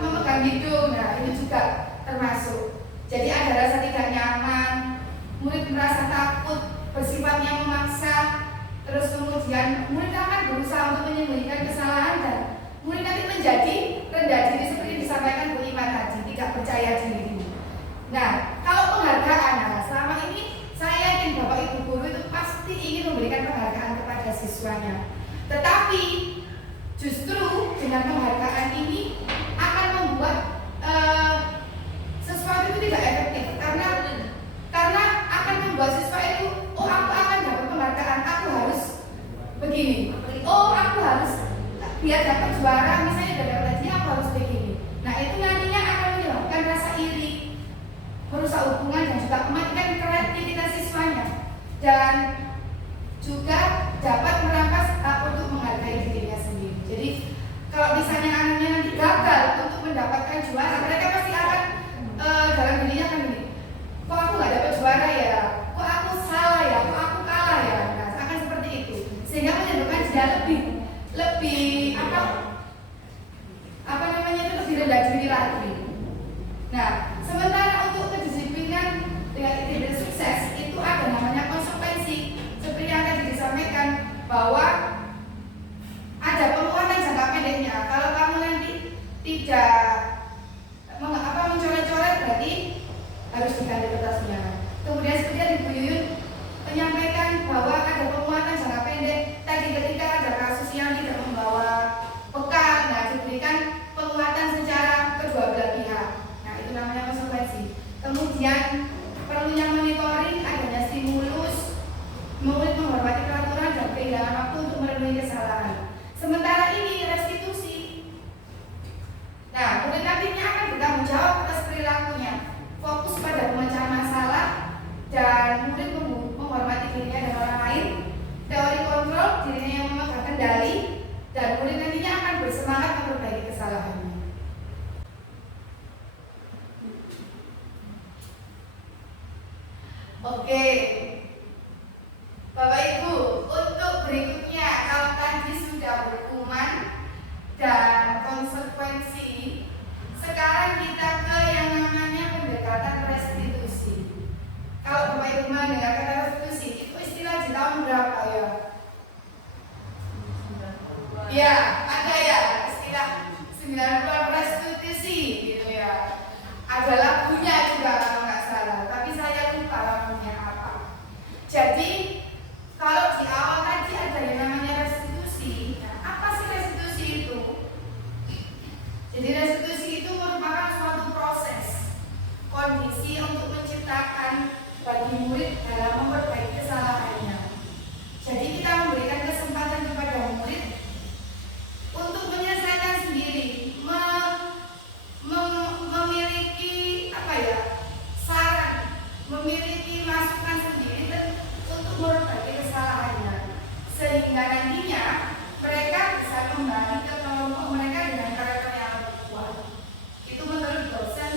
memegang hidung. Nah, itu juga termasuk. Jadi ada rasa tidak nyaman, murid merasa takut, bersifatnya memaksa. Terus kemudian murid akan berusaha untuk menyembunyikan kesalahan dan murid nanti menjadi rendah diri seperti disampaikan Bu Ima tadi, tidak percaya diri. Nah, kalau penghargaan, nah selama ini saya yakin Bapak Ibu guru itu pasti ingin memberikan penghargaan kepada siswanya. Tetapi justru dengan penghargaan ini akan membuat sesuatu itu tidak efektif karena akan membuat siswa itu, oh aku akan dapat penghargaan, aku harus begini, oh aku harus biar dapat juara, misalnya udah dapat hadiah aku harus begini. Nah, itu nantinya akan menyebabkan rasa iri, merusak hubungan dan juga mematikan kreativitas siswanya dan juga dapat merampas hak untuk menghargai dirinya sendiri. Jadi kalau misalnya anaknya nanti gagal untuk mendapatkan juara, mereka pasti akan dalam dirinya kan gini, kok aku nggak dapat juara ya, kok aku salah ya, kok aku kalah ya. Nah, akan seperti itu sehingga menyebabkan dia lebih apa namanya itu lebih rendah diri lagi. Nah, sementara untuk kedisiplinan dengan identitas sukses itu ada namanya konsekuensi. Seperti yang tadi disampaikan bahwa ada penguatan jangka pendeknya. Kalau Oke, Bapak Ibu, untuk berikutnya kalau tadi sudah hukuman dan konsekuensi, sekarang kita ke yang namanya pendekatan restitusi. Kalau Bapak Ibu mendengar kata restitusi, itu istilah di tahun berapa ya? Ya, ada ya istilah 90-an restitusi gitu ya. Ada lagunya juga kalau nggak salah, tapi saya lupa lagunya apa. Jadi kalau di awal tadi ada yang namanya restitusi. Nah, apa sih restitusi itu? Jadi restitusi itu merupakan suatu proses kondisi untuk menciptakan bagi murid dalam memperbaiki kesalahannya. Jadi kita memberikan kesempatan kepada murid untuk menyelesaikan sendiri, memiliki apa ya, saran, memiliki masukan sendiri dan untuk memperbaiki kesalahannya, sehingga nantinya mereka bisa kembali ke kelompok mereka dengan karakter yang lebih kuat. Itu menurut dosen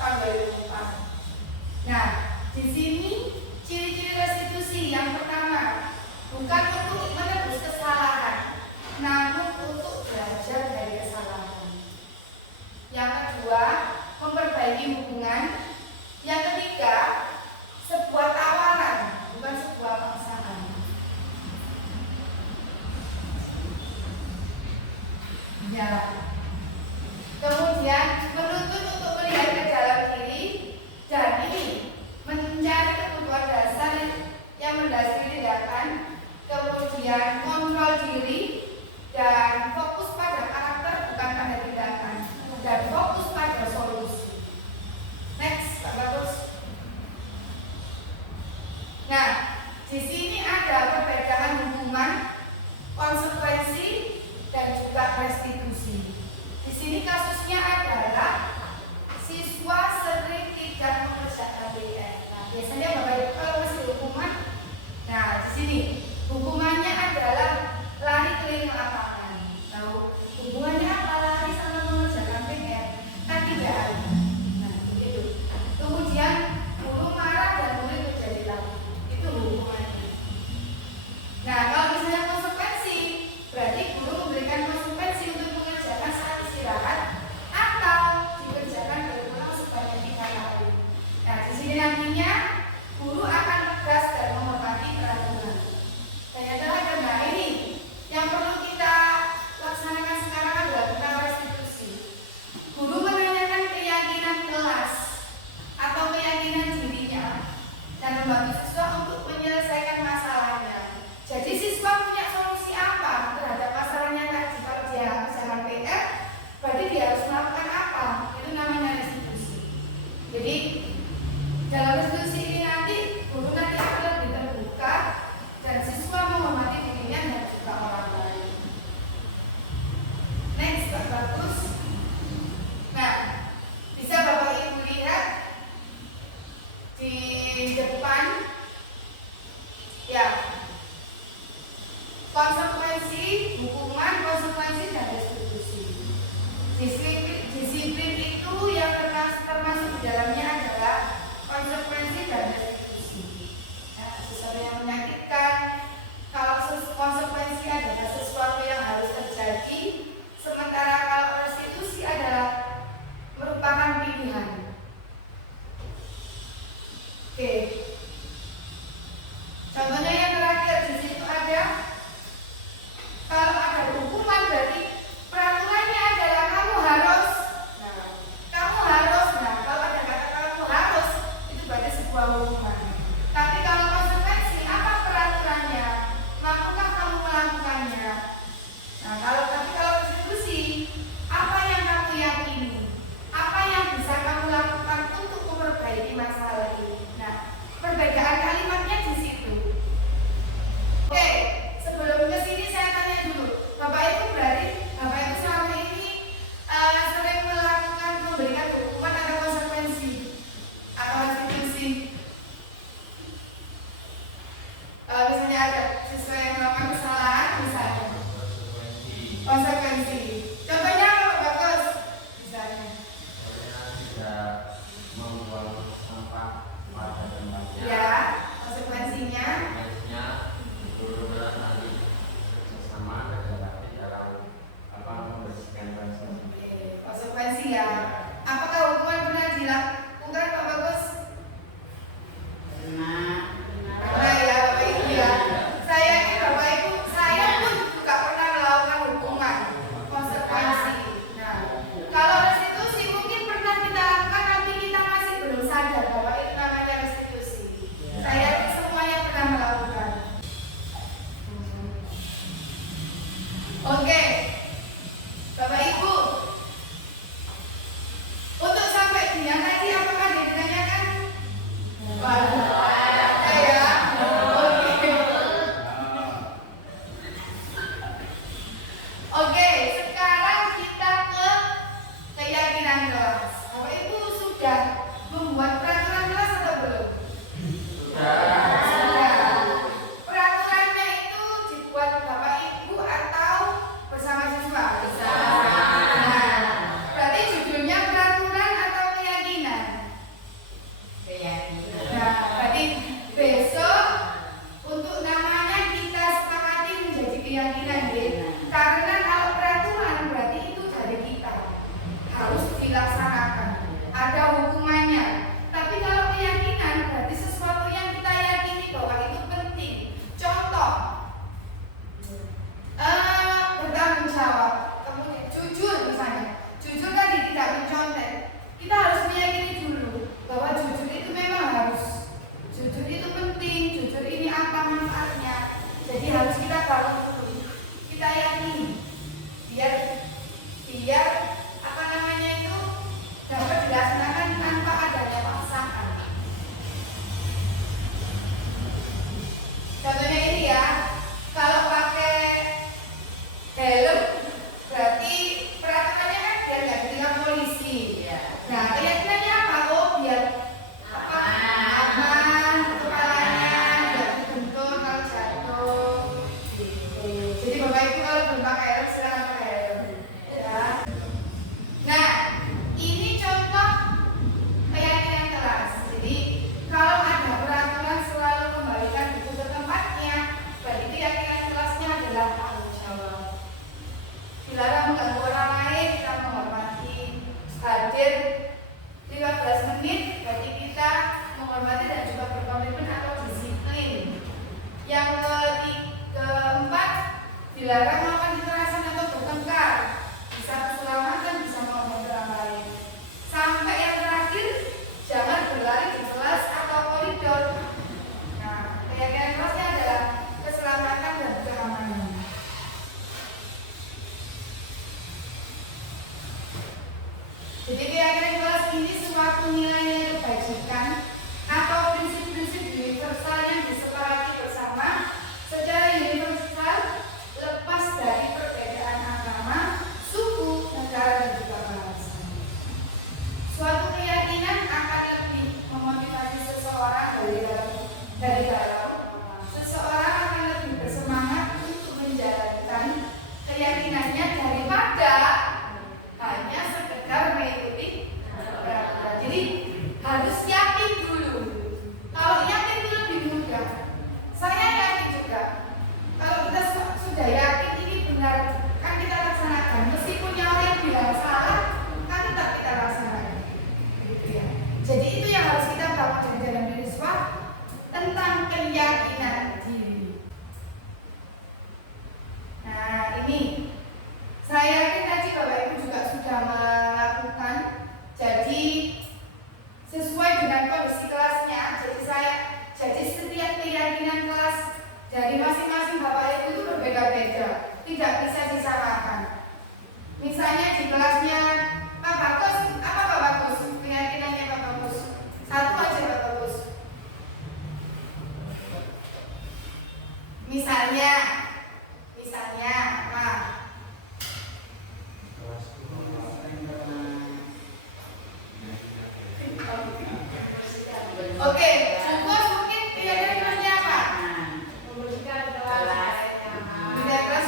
tahun 2004. Nah, di sini ciri-ciri restitusi yang pertama, bukan untuk menebus kesalahan, namun untuk belajar dari kesalahan. Yang kedua, memperbaiki hubungan. Yang ketiga, sebuah tawaran, bukan sebuah paksaan. Ya. Kemudian menuntut untuk melihat ke dalam diri dan ini mencari kebutuhan dasar yang mendasari tindakan. Kemudian kontrol diri dan fokus pada karakter bukan pada tindakan, dan fokus pada solusi. Next, Pak Bagus. Nah, di sini ada perbedaan hukuman, konsekuensi, dan juga restitusi. Di sini kasusnya adalah siswa sering tidak mengerjakan PR. Nah, biasanya Bapak Ibu kalau masih hukuman, nah di sini hukumannya adalah lari keliling lapangan. Tahu hubungannya apa lari sama mengerjakan PR? Kan tidak ada. Nah, begitu. Kemudian guru marah dan murid menjadi lagi. Itu hukumannya. Nah, kalau misalnya konsekuensi, berarti guru memberikan konsekuensi untuk mengerjakan saat istirahat atau dikerjakan berulang sebanyak 3 kali. Nah, di sini nantinya guru akan tegas dan menghormati peraturan. Dan adalah karena ini yang perlu kita laksanakan sekarang adalah tentang restitusi. Guru menanyakan keyakinan kelas atau keyakinan dirinya dan membantu siswa untuk menyelesaikan masalahnya. Jadi siswa punya solusi apa terhadap masalahnya tadi? Kalau dia mengerjakan PR, berarti dia harus melakukan apa? Itu namanya restitusi. Jadi dalam restitusi ini nanti guru nanti akan lebih terbuka dan siswa menghormati dirinya dan juga orang lain. Next, Pak Bagus. Nah, bisa Bapak Ibu lihat di depan ya, konsekuensi, hukuman, konsekuensi, dan restitusi. Disiplin itu yang termasuk di dalamnya adalah konsekuensi dan restitusi. Nah, sesuatu yang menyakitkan, kalau konsekuensi adalah sesuatu yang harus terjadi, sementara kalau restitusi adalah merupakan pilihan. Oke. Contohnya yang terakhir di situ ada, kalau ada hukuman berarti peraturannya adalah kamu harus. Nah, kalau ada kata kamu harus, itu berarti sebuah hukuman. Tapi kalau konsekuensi, apa peraturannya? Mampukah kamu melakukannya? Nah, tapi kalau restitusi, apa yang kamu yakini? Apa yang bisa kamu lakukan untuk memperbaiki masalah ini? Nah, perbedaan kalimatnya di situ. Oke, sebelum ke sini saya tanya dulu, Bapak Ibu berarti Bapak Ibu selama ini sering melakukan memberikan hukuman atau konsekuensi atau restitusi? Misalnya ada siswa yang melakukan kesalahan, misalnya konsekuensi. Contohnya apa Pak Bagus? Misalnya tidak membuang sampah pada tempatnya. ya, harus kita bangun dulu, kita yakini biar apa namanya itu dapat dilaksanakan tanpa adanya paksaan. Contohnya ini ya, kalau pakai helm berarti peraturannya kan biar nggak ditilang polisi. Nah, keyakinannya apa? Oh, biar apa? Aman, kepalanya nggak dibentur kalau jatuh. Jadi Bapak Ibu kalau belum pakai helm silakan pakai helm. Ya. Nah, ini contoh keyakinan kelas. Jadi kalau ada peraturan selalu kembalikan buku ke tempatnya, berarti keyakinan kelasnya adalah tanggung jawab. Dilarang mengganggu orang lain, kita menghormati. Hadir 15 menit, berarti kita menghormati dan juga berkomitmen atau disiplin. Yang keempat, dilarang melakukan kekerasan atau bertengkar, bisa keselamatan, bisa membantu orang lain. Sampai yang terakhir, jangan berlari di kelas atau koridor. Nah, keyakinan kelasnya adalah keselamatan dan keamanan. Jadi keyakinan kelas ini suatu nilai kebajikan atau prinsip-prinsip universal yang disepakati bersama secara universal, lepas dari perbedaan agama, suku, negara, dan juga bahasa. Suatu keyakinan akan lebih memotivasi seseorang dari dalam. Seseorang akan lebih bersemangat untuk menjalankan keyakinannya daripada hanya sekedar mengikuti peraturan. Jadi harus yakin dulu. Kalau yakin itu lebih mudah. Saya yakin juga. Kalau kita sudah yakin ini benar, kan kita laksanakan. Meskipun yang lain bilang salah, kan tetap kita laksanakan. Gitu ya. Jadi itu yang harus kita bangun dari dalam diri siswa tentang keyakinan diri. Nah ini saya yakin tadi Bapak Ibu juga sudah melakukan. Jadi sesuai dengan kondisi kelasnya. Jadi setiap keyakinan kelas dari masing-masing Bapak Ibu itu berbeda-beda, tidak bisa disamakan. Misalnya di kelasnya Pak Bagus, apa Pak Bagus? Keyakinannya Pak Bagus. Satu aja Pak Bagus. Misalnya apa? Oke, Bungkus mungkin keyakinannya apa? Memberikan kelas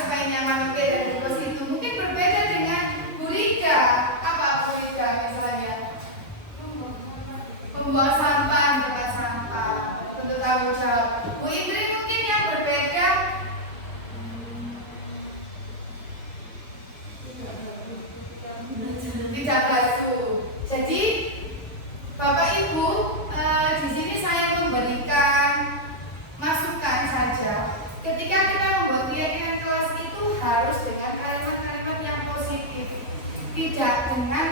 supaya nyaman. Oke, dan Bungkus itu mungkin berbeda dengan Bu Rika. Apa Bu Rika misalnya? Membawa sampah, tempat sampah, untuk tanggung jawab. Bu Indri mungkin yang berbeda. Tidak basuh. Jadi Bapak Ibu, di sini saya memberikan masukan saja. Ketika kita membuat keyakinan kelas itu harus dengan kalimat-kalimat yang positif, tidak dengan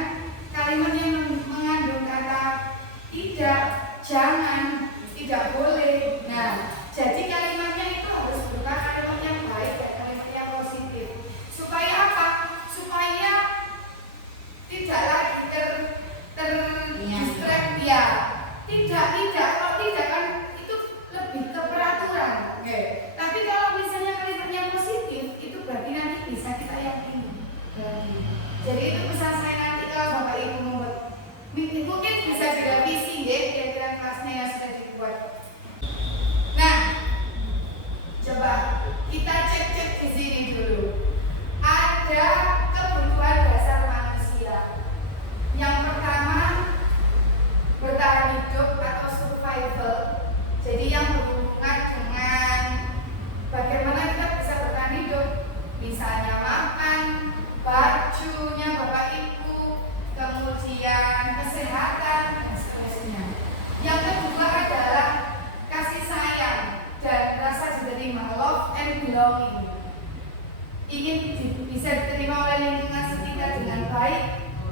kalimat yang mengandung kata tidak, jangan, tidak boleh. Nah, jadi kalimatnya itu harus berupa kalimat yang baik dan kalimat yang positif. Supaya apa? Supaya tidak lagi terdistract ya. Tidak, kalau tidak kan itu lebih ke peraturan. Okay. Tapi kalau misalnya kalimatnya positif, itu berarti nanti bisa kita yakini. Jadi itu pesan saya nanti kalau Bapak Ibu membuat, mungkin bisa direvisi ya kira-kira kelasnya yang sudah dibuat. Nah, coba kita cek di sini dulu. Ada kebutuhan dasar manusia. Yang pertama, bertahan hidup atau survival. Jadi yang berhubungan dengan bagaimana kita bisa bertahan hidup, misalnya makan, bajunya Bapak Ibu, kemudian kesehatan dan seterusnya. Yang kedua adalah kasih sayang dan rasa diterima, love and belonging. Ingin bisa diterima oleh lingkungan sekitar dengan baik,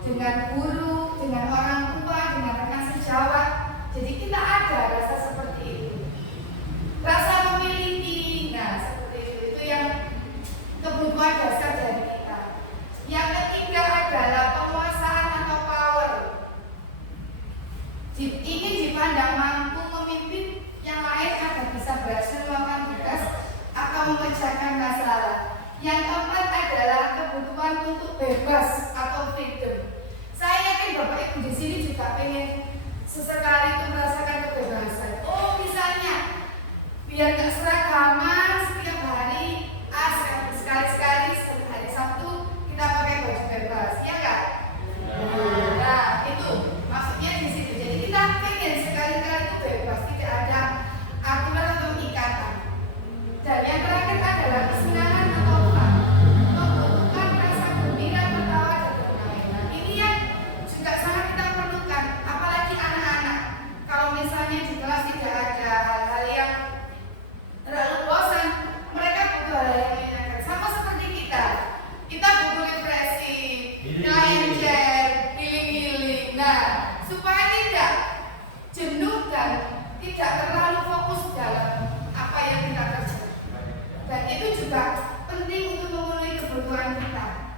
dengan guru, dengan orang tua, dengan rekan sejawat. Jadi kita ada rasa seperti itu. Rasa memiliki, nah seperti itu. atau memecahkan masalah. Yang keempat adalah kebutuhan untuk bebas atau freedom. Saya yakin Bapak Ibu di sini juga pengen sesekali itu merasakan kebebasan. Oh, misalnya biar nggak seragaman setiap hari, sekali-sekali setiap hari Sabtu kita pakai baju bebas, ya kan? Nah, itu maksudnya di situ. Jadi kita pengen sekali-kali itu bebas, tidak ada aturan atau ikatan. Dan yang terakhir adalah kesenangan atau fun, membutuhkan rasa gembira, tertawa dan bermain. Nah, ini yang juga sangat kita perlukan, apalagi anak-anak. Kalau misalnya di kelas tidak ada hal-hal yang terlalu bosan, mereka butuh hal yang menyenangkan. Sama seperti kita butuh refreshing, ngajar, healing. Nah, supaya tidak jenuh dan tidak terlalu fokus dalam apa yang kita kerjakan. Dan itu juga penting untuk memenuhi kebutuhan kita.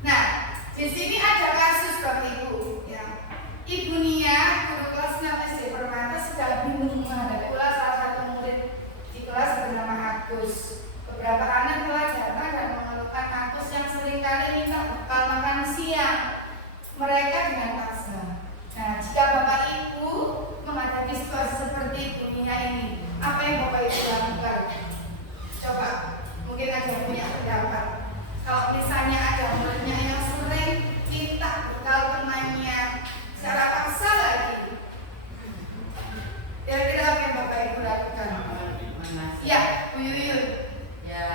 Nah, di sini ada kasus Bapak Ibu, ya. Ibu Nia, guru kelas 6 SD Permata, sedang bingung menghadapi pula salah satu murid di kelas bernama Agus. Beberapa anak telah datang dan mengeluhkan Agus yang seringkali minta bekal makan siang mereka dengan paksa. Nah, jika Bapak Ibu menghadapi situasi seperti Ibu Nia ini, apa yang Bapak Ibu lakukan? Coba, mungkin ada yang punya pendapat. Kalau misalnya ada muridnya yang sering minta bekal temannya secara paksa lagi, kira-kira apa yang Bapak Ibu lakukan? Ya, Bu Yuyun. Ya,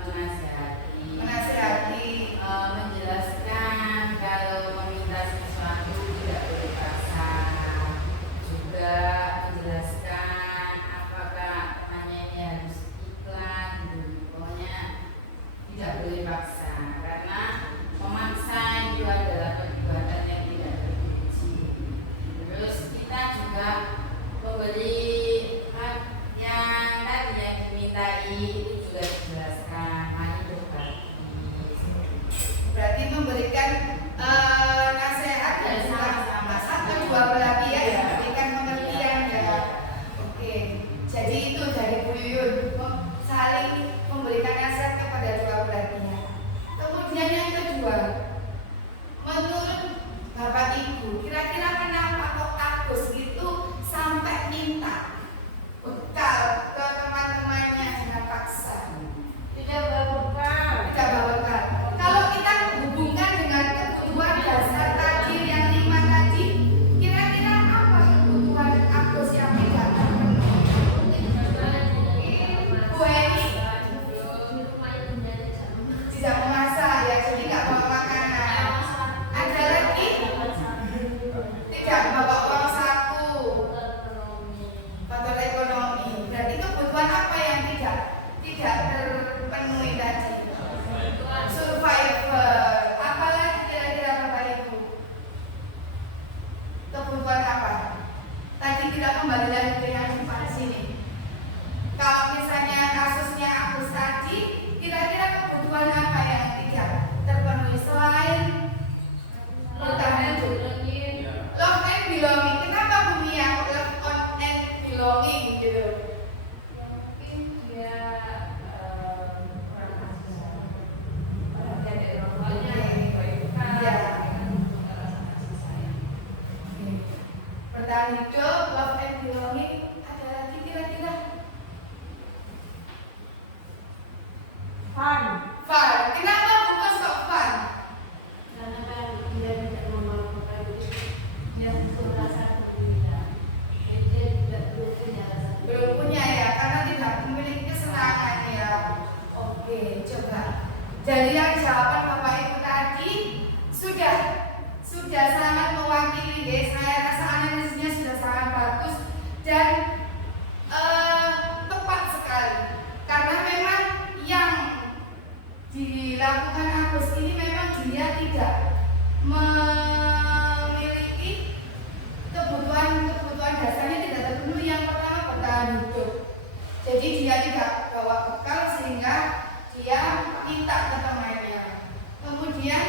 menasihati, menasihati, menjelaskan kalau meminta sesuatu tidak boleh paksa, juga menjelaskan apakah temannya ini harus ikhlas, pokoknya tidak boleh paksa, karena memaksa itu adalah perbuatan yang tidak terpuji. Terus kita juga memberi hak yang tadi yang dimintai itu juga dijelaskan, mari berbagi. berarti memberikan nasihat dan Sama-sama. kedua belah pihak ya, memberikan pengertian ya. Oke, jadi itu dari Bu Yuyun, saling memberikan nasihat kepada dua belah pihak. Kemudian yang kedua, menurut Bapak Ibu, kira-kira kenapa kok Agus itu sampai minta bekal ke teman-temannya dengan paksa? Tidak berbekal. Tidak bawa bekal. Kalau kita hubungkan dengan kebutuhan dasar tadi yang 5 tadi, kira-kira apa kebutuhan Agus yang tidak terpenuhi? Bu Heni tidak memasak ya, jadi nggak bawa makanan. Ada lagi tidak bawa uang saku, faktor ekonomi. Berarti kebutuhan apa yang tidak terpenuhi tadi? Survivor. Apalagi kira-kira Bapak Ibu? Kebutuhan apa? Tadi kita kembali lagi ke yang di sini. Kalau misalnya kasusnya Agus tadi, kira-kira kebutuhan apa yang tidak terpenuhi selain bertahan hidup? Love and belonging. Kenapa Bu Mia love and belonging gitu? Mungkin dia kurang perhatian dari orang tuanya, Ya. Bertahan hidup, love and belonging. Ada lagi kira-kira? fun. Fun. Kenapa bukan kok fun? Karena kan dia tidak memalukan itu, dia merasa berbeda. Jadi dia tidak belum punya rasa. Belum punya ya, karena tidak memiliki kesenangan ya. Oke, coba. Dari yang jawaban Bapak Ibu tadi sudah sangat mewakili ya. Saya rasa analisisnya sudah sangat bagus dan tepat sekali. Karena memang yang dilakukan Agus ini memang dia tidak memiliki kebutuhan dasarnya tidak terpenuhi. Yang pertama bertahan hidup. Jadi dia tidak bawa bekal sehingga dia minta ke temannya. Kemudian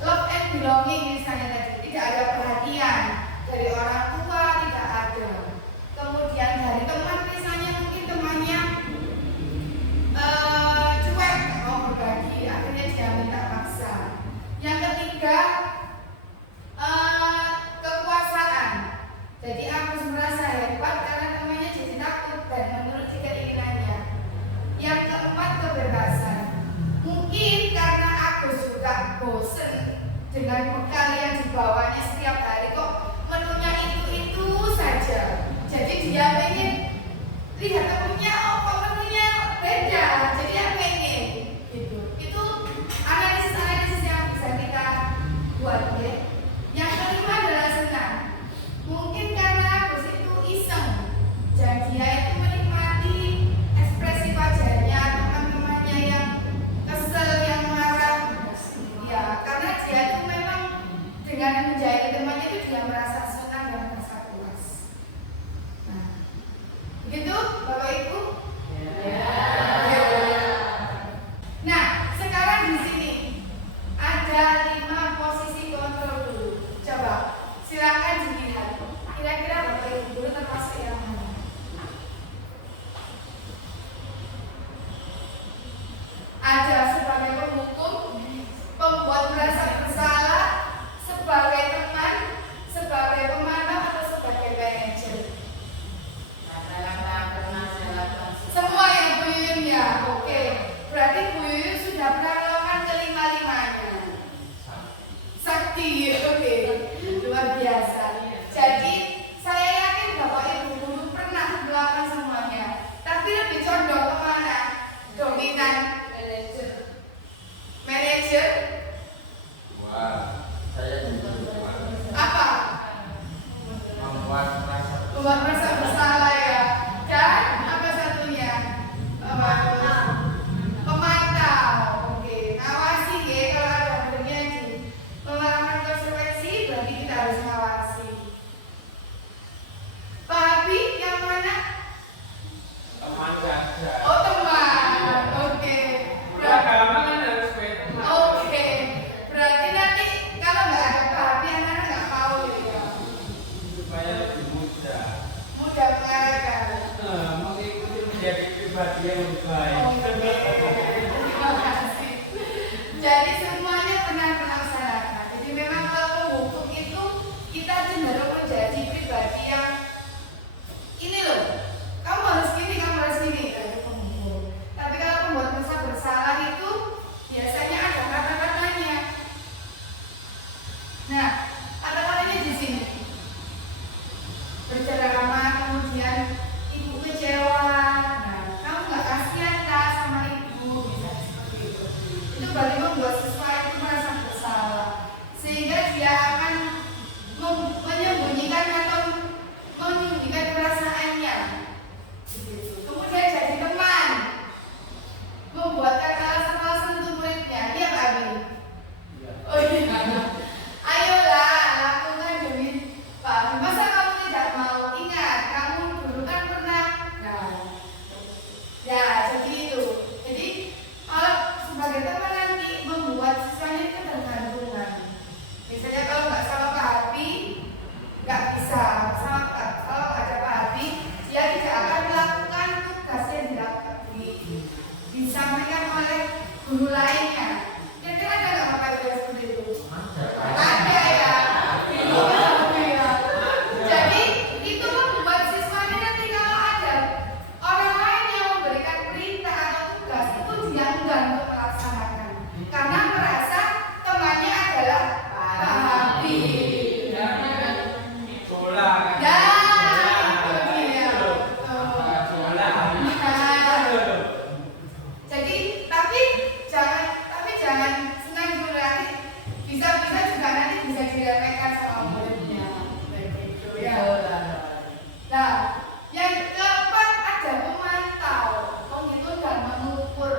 love and belonging misalnya tadi, tidak ada perhatian dari orang tua, tidak ada. Kemudian dari teman misalnya mungkin temannya lihat temennya, oh kok menunya beda, jadi yang pengen gitu. Itu analisis yang bisa kita buat ya. Yang kelima adalah senang. Mungkin karena bos itu iseng, jadi dia itu menikmati ekspresi wajahnya teman-temannya yang kesel, yang marah. Ya, karena dia itu memang dengan menjahili temannya itu dia merasa senang dan merasa puas. Nah, begitu Bapak Ibu? Nah, sekarang di sini ada 5 posisi kontrol dulu. Coba silakan dilihat. Kira-kira Bapak Ibu dulu termasuk yang mana? Ada sebagai penghukum, pembuat merasa bersalah, sebagai teman, sebagai pemantau atau sebagai manajer. Semua yang Bu Yuyun ya, oke. Berarti Bu Yuyun sudah pernah melakukan kelima-limanya. Sakti, oke, luar biasa. Jadi saya yakin Bapak Ibu dulu pernah melakukan semuanya. Tapi lebih condong kemana? Dominan, manajer, Wah, saya juga apa? membuat Membuat merasa bersalah ya. Dan apa satunya? Pemantau. Oke, ngawasi ya kalau ada benernya di melakukan konsekuensi berarti kita harus ngawasi. Pak Habib yang mana? Teman saja. Oh teman. Oke. Beragama kan harus punya teman. Oke. Berarti nanti kalau nggak ada Pak Habib anak-anak nggak mau ya. Supaya lebih mudah. Mudah mengarahkan. Mengikuti menjadi pribadi yang lebih baik. Terima kasih. Jadi semuanya pernah melaksanakan. Jadi memang kalau menghukum itu kita cenderung menjadi pribadi yang ini loh. Kamu harus gini, kamu harus gini. Tapi kalau membuat merasa bersalah itu biasanya ada kata-katanya. Nah, kata-katanya di sini. Berceramah, kemudian ibu kecewa. Nah, kamu nggak kasihan kah sama ibu, misalnya seperti itu. Itu berarti membuat siswa itu merasa bersalah, sehingga dia akan menyembunyikan atau menyembunyikan perasaannya. Begitu. Kemudian jadi teman, membuat alasan-alasan untuk muridnya. Iya Pak Abi? Oh iya. Ayolah, lakukan demi Pak Abi. Masa kamu tidak mau? Ingat, kamu dulu kan pernah. Nah, ya jadi itu. Jadi kalau sebagai teman nanti membuat siswanya ketergantungan. Misalnya kalau nggak sama Pak Abi, nggak bisa sama kalau ada Pak Abi, dia tidak akan melakukan tugas yang disampaikan oleh guru lainnya. Kira-kira ada nggak Bapak Ibu seperti itu? Ada ya. Iya. Jadi itu membuat siswanya nanti kalau ada orang lain yang memberikan perintah atau tugas itu dia enggan untuk melaksanakan karena merasa temannya adalah Pak Habib. Bola. Ya, itu dia. Jadi tapi jangan senang dulu nanti bisa juga nanti bisa diremehkan sama muridnya. Begitu ya. Nah, yang keempat ada pemantau, menghitung dan mengukur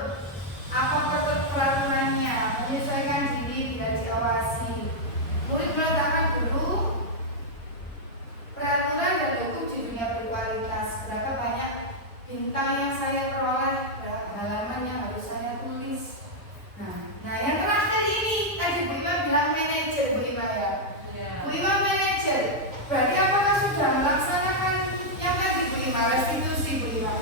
apa peraturannya, menyesuaikan diri bila diawasi. Murid meletakkan dulu peraturan dan hukum di dunia berkualitas. Berapa banyak bintang yang saya peroleh, berapa halaman yang harus saya tulis. Nah yang terakhir ini tadi Bu Ima bilang manajer Bu Ima ya. Bu Ima manajer. Berarti apakah sudah melaksanakan yang tadi Bu Ima, restitusi Bu Ima?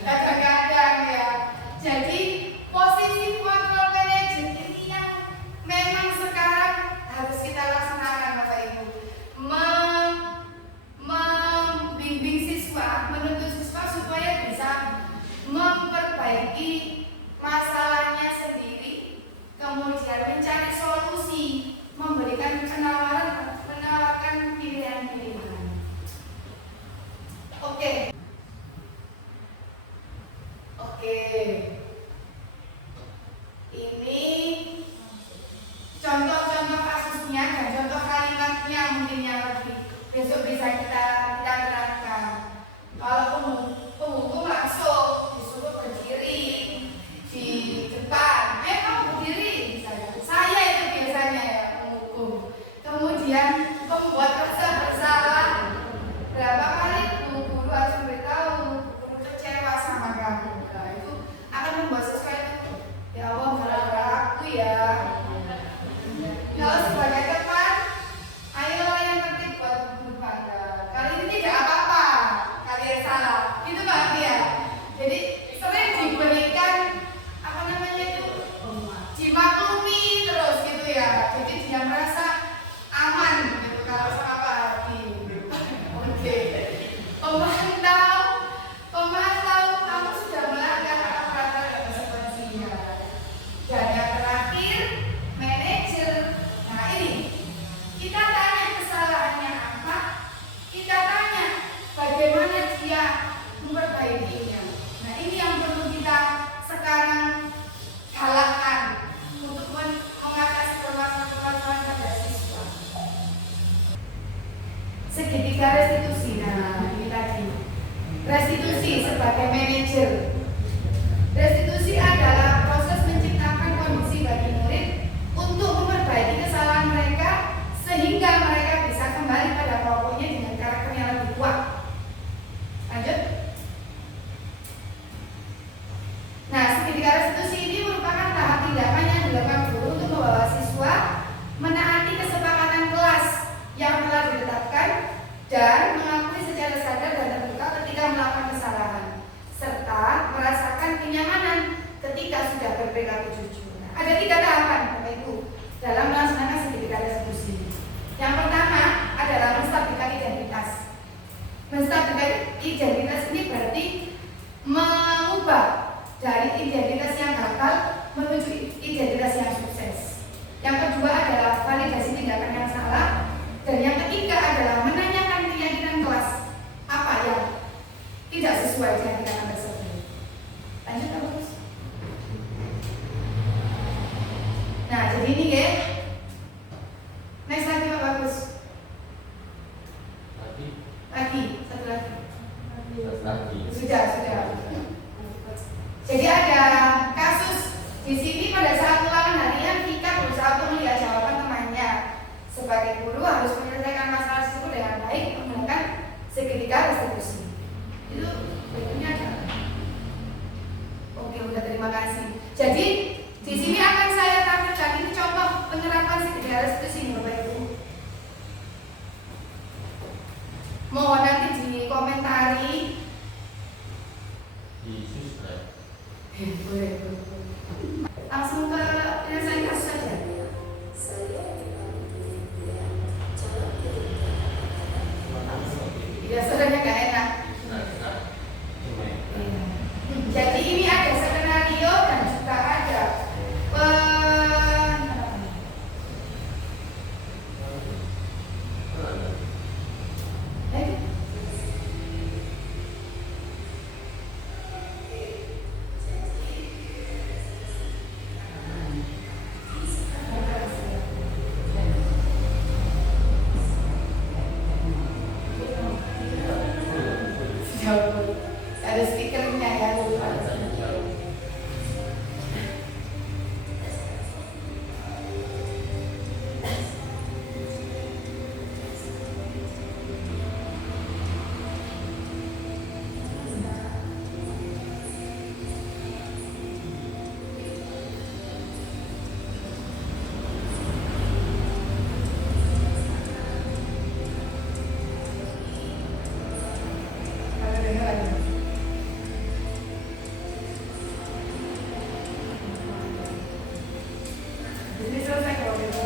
Kadang-kadang ya. Jadi posisi kontrol manajer ini yang memang sekarang harus kita laksanakan Bapak Ibu. Membimbing siswa, menuntut siswa supaya bisa memperbaiki masalahnya sendiri, kemudian mencari solusi, memberikan penawaran segitiga restitusi. Nah, ini tadi. Restitusi sebagai manajer. Restitusi adalah proses menciptakan kondisi bagi murid untuk memperbaiki kesalahan mereka sehingga mereka bisa kembali pada pokoknya dengan karakter yang lebih kuat. Lanjut. Nah, segitiga restitusi ini merupakan tahap tindakan yang dilakukan guru untuk membawa siswa menaati kesepakatan kelas yang telah ditetapkan dan mengakui secara sadar dan terbuka ketika melakukan kesalahan serta merasakan kenyamanan ketika sudah berperilaku jujur. Nah, ada 3 tahapan Bapak Ibu dalam melaksanakan segitiga restitusi. Yang pertama adalah menstabilkan identitas. Menstabilkan identitas ini berarti mengubah dari identitas yang gagal menuju identitas yang sukses. Yang kedua adalah validasi tindakan yang salah. Dan yang ketiga adalah menanyakan keyakinan kelas apa yang tidak sesuai dengan tindakan tersebut. Lanjut Pak Bagus. Nah, jadi ini ya. Next lagi Pak Bagus. Lagi, satu lagi. Sudah. Jadi ada kasus di sini pada saat ulangan harian Vika berusaha untuk melihat jawaban temannya. Sebagai guru harus menyelesaikan masalah tersebut dengan baik menggunakan segitiga restitusi. Itu berikutnya ada. Oke, udah terima kasih. Jadi di sini akan saya tampilkan ini contoh penerapan segitiga restitusi Bapak Ibu. Mohon nanti dikomentari. Boleh. Langsung ke penyelesaian kasus saja. Ya, saudara nggak enak. Jadi ini ada skenario dan juga ada ada stikernya ya. Ini selesai kalau gitu.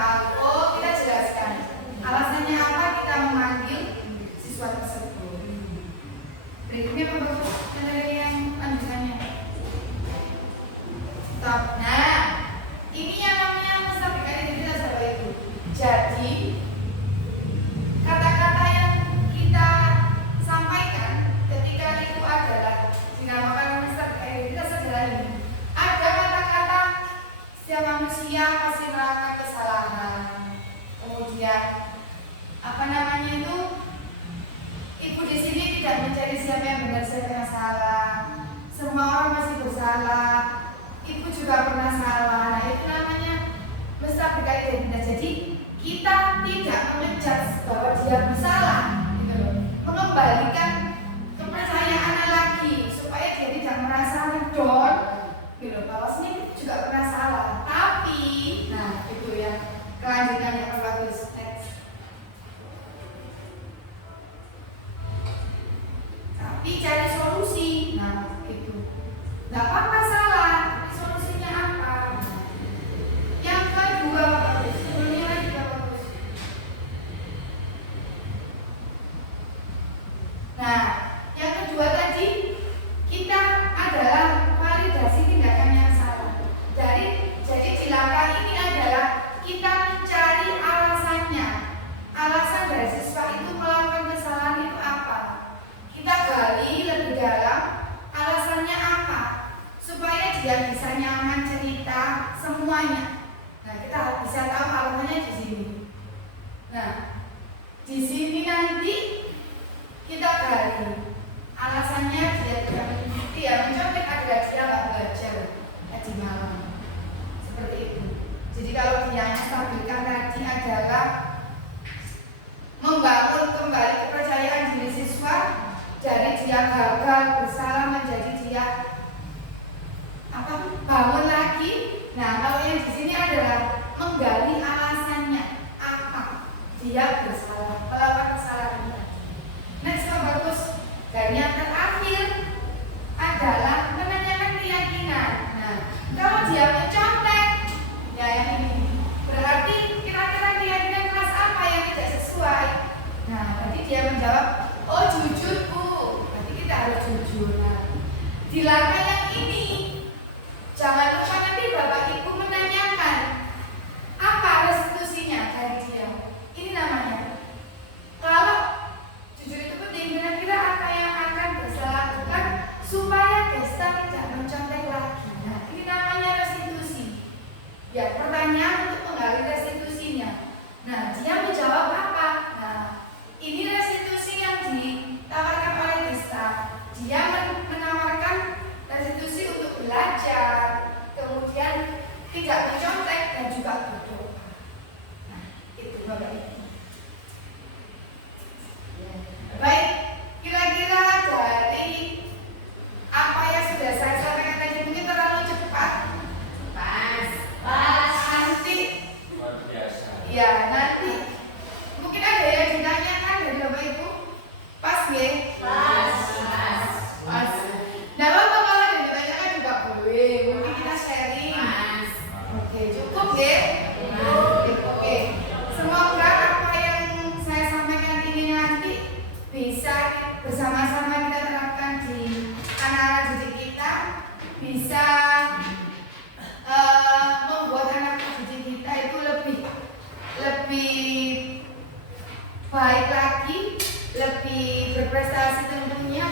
tahu, oh kita jelaskan alasannya apa kita memanggil siswa tersebut. Berikutnya Pak Bagus, materi yang lanjutannya. Stop. Nah, ini yang namanya menstabilkan identitas Bapak Ibu. Jadi kata-kata yang kita sampaikan ketika itu adalah dinamakan menstabilkan identitas adalah ini. Ada kata-kata setiap manusia pasti melakukan kesalahan. Kemudian apa namanya itu? Ibu di sini tidak mencari siapa yang benar siapa yang salah. Semua orang masih bersalah. Ibu juga pernah salah. Nah itu namanya menstabilkan identitas. Jadi kita tidak mengejudge bahwa dia bersalah, gitu loh. Mengembalikan kepercayaan lagi supaya dia tidak merasa ngedon, gitu. Bahwasanya itu juga pernah salah. Tapi, nah itu ya kelanjutannya Pak Bagus. Tapi cari solusi. Nah itu nggak apa-apa salah, tapi solusinya apa? Yang kedua Pak Bagus, sebelumnya lagi Pak Bagus. Nah yang kedua tadi kita adalah validasi tindakan yang salah. Jadi di langkah ini adalah kita mencari alasannya. Alasan dari siswa itu melakukan kesalahan itu apa? Kita gali lebih dalam alasannya apa supaya dia bisa nyaman cerita semuanya. Nah kita bisa tahu alasannya di sini. Nah di sini nanti kita gali alasannya dia tidak mengikuti ya mencontek adalah dia nggak belajar tadi malam seperti itu. Jadi kalau dia yang stabilkan tadi adalah membangun kembali kepercayaan diri siswa dari dia gagal bersalah menjadi dia bangun lagi. Nah kalau yang di sini adalah menggali alasannya apa dia bersalah melakukan kesalahan tadi. Next Pak Bagus. Dan yang terakhir adalah menanyakan keyakinan. Nah kalau dia mencontek ya yang ini berarti kira-kira keyakinan kelas apa yang tidak sesuai. Nah berarti dia menjawab oh jujur Bu. Berarti kita harus jujur. Nah, di langkah yang ini jangan lupa nanti Bapak Ibu menanyakan apa restitusinya dari dia. Ini namanya kalau jujur itu penting, kira-kira apa yang akan Desta lakukan supaya Desta tidak mencontek lagi. Nah ini namanya restitusi. Ya pertanyaan untuk menggali restitusinya. Nah dia menjawab apa? Nah ini restitusi yang ditawarkan oleh Desta. Dia menawarkan restitusi untuk belajar, kemudian tidak mencontek dan juga berdoa. Nah itu Bapak Ibu. Baik, kira-kira dari apa yang sudah saya sampaikan tadi mungkin terlalu cepat. Pas. Nanti Luar biasa. ya nanti mungkin ada yang ditanyakan dari Bapak Ibu. Pas ya? Pas. Nah apa kalau ada yang ditanyakan juga boleh. Mungkin kita sharing. Oke, cukup ya? Oke. Semoga apa yang saya sampaikan ini nanti bisa bersama-sama kita terapkan di anak-anak didik kita, bisa membuat anak didik kita itu lebih baik lagi, lebih berprestasi tentunya,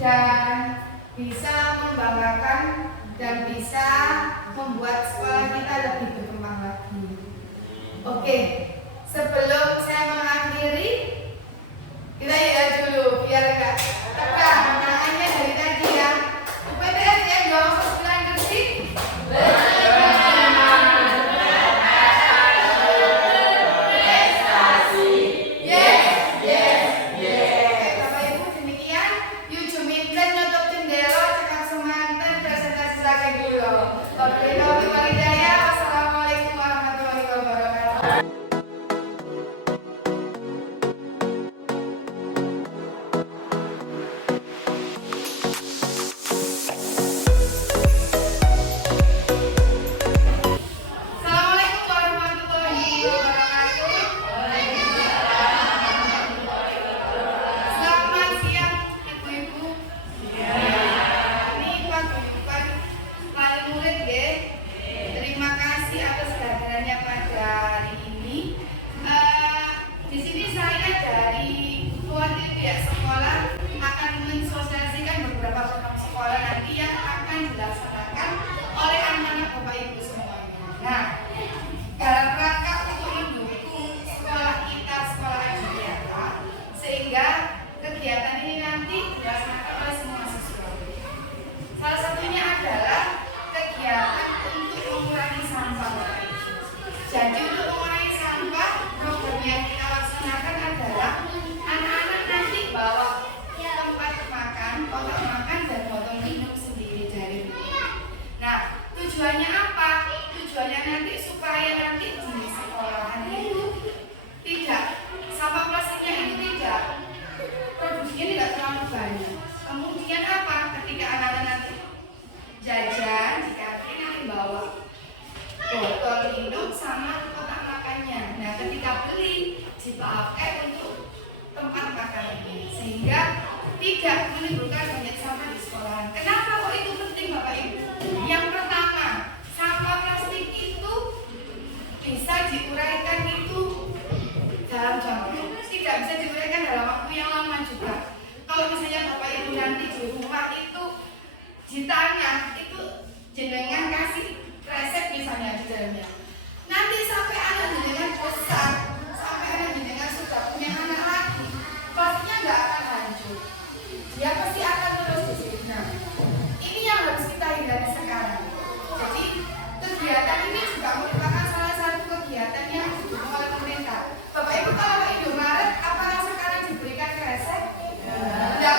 dan bisa membanggakan dan bisa membuat sekolah kita lebih berkembang lagi. Oke, sebelum saya mengakhiri, kita ya dulu biar enggak tegang tangannya dari tadi ya. UPTS ya 29 Gresik. Prestasi. Yes. Bapak Ibu demikian. Yuju minten nutup jendela cekak semanten presentasi lagi dulu. Oke, wassalamualaikum warahmatullahi wabarakatuh. Assalamualaikum warahmatullahi kita beli dipakai untuk tempat makan ini, sehingga tidak menimbulkan banyak sampah di sekolahan. Kenapa kok itu penting Bapak Ibu? Yang pertama, sampah plastik itu bisa diuraikan itu dalam waktu, tidak bisa diuraikan dalam waktu yang lama juga. Kalau misalnya Bapak Ibu nanti di rumah itu ditanya, itu jenengan kasih resep misalnya di dalamnya, nanti sampai anak jenengan besar, sampai anak jenengan sudah punya anak lagi, pastinya nggak akan hancur, dia pasti akan terus di sini. Nah, ini yang harus kita hindari sekarang. Jadi kegiatan ini juga merupakan salah satu kegiatan yang didukung oleh pemerintah. Bapak Ibu kalau ke Indomaret, apakah sekarang diberikan resep? Enggak,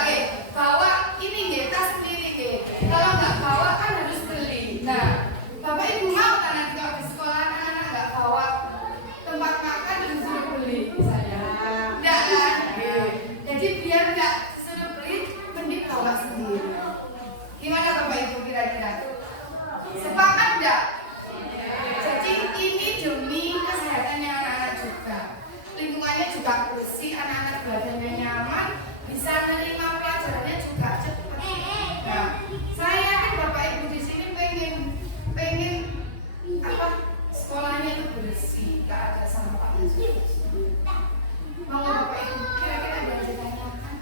bawa ini nggih, tas sendiri nggih. Kalau nggak bawa kan harus beli. Nah, Bapak Ibu mau kan nanti kalau di sekolah anak-anak nggak bawa tempat makan dan disuruh beli misalnya? Enggak kan? Jadi biar nggak disuruh beli, mending bawa sendiri. Gimana Bapak Ibu kira-kira? Sepakat nggak? Jadi ini demi kesehatannya anak-anak juga. Lingkungannya juga bersih, anak-anak belajarnya nyaman, bisa menerima pelajarannya juga cepat. Nah, saya kan Bapak Ibu di sini pengen apa? Sekolahnya itu bersih, nggak ada sampah. Mau Bapak Ibu kira-kira ada yang ditanyakan?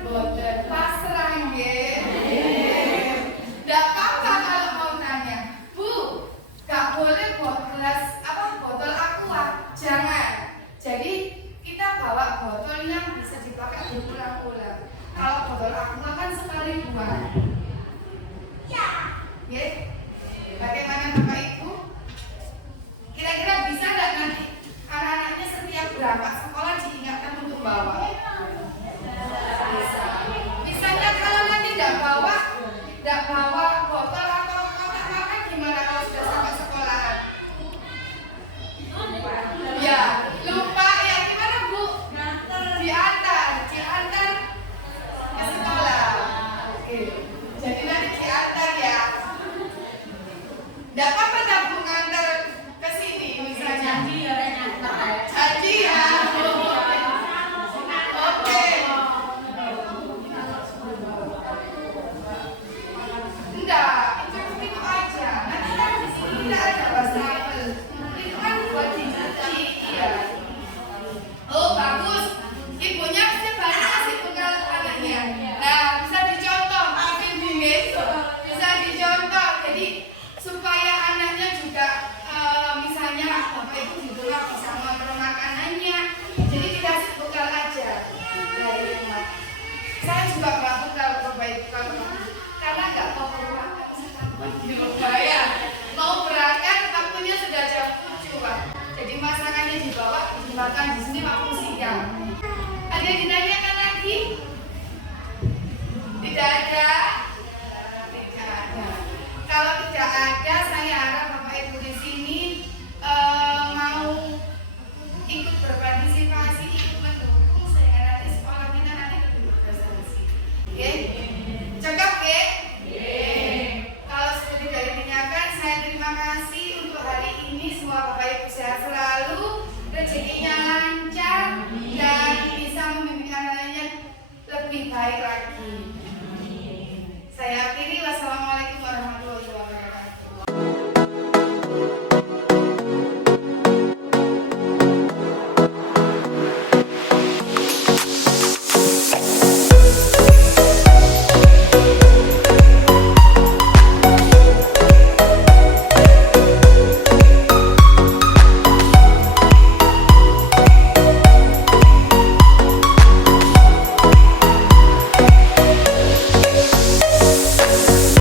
Boten pasrah nggih. Nggak apa-apa kalau mau tanya, Bu, nggak boleh bawa gelas botol aqua, jangan. Jadi kita bawa botol yang bisa dipakai berulang-ulang. Kalau botol aqua kan sekali buang. Ya, bagaimana Bapak Ibu? Kira-kira bisa nggak nanti anak-anaknya setiap berangkat sekolah diingatkan untuk bawa? Bisa. Misalnya kalau nanti nggak bawa botol atau kotak makan gimana kalau sudah sampai sekolahan? Ya, lupa ya gimana Bu? Diantar ke sekolah. Oke. Jadi nanti diantar ya. Nggak apa-apa tak Bu ngantar ke sini misalnya. Janji ya. Oke. Enggak, itu aja. Nanti kan di sini tidak ada wastafel. Itu kan buat dicuci, iya. Oh bagus, ibunya sebanyak kasih tunggal anaknya. Nah bisa dicontoh, tapi bisa dicontoh. Jadi supaya anaknya juga misalnya Bapak Ibu di rumah bisa mengontrol makanannya. Jadi dikasih bekal aja dari rumah. Saya juga nggak bekal Bapak Ibu karena nggak mau makan di Surabaya. Mau berangkat waktunya sudah jam 7 Pak. Jadi masakannya dibawa dimakan di sini waktu siang. Ada yang ditanyakan lagi? Tidak ada.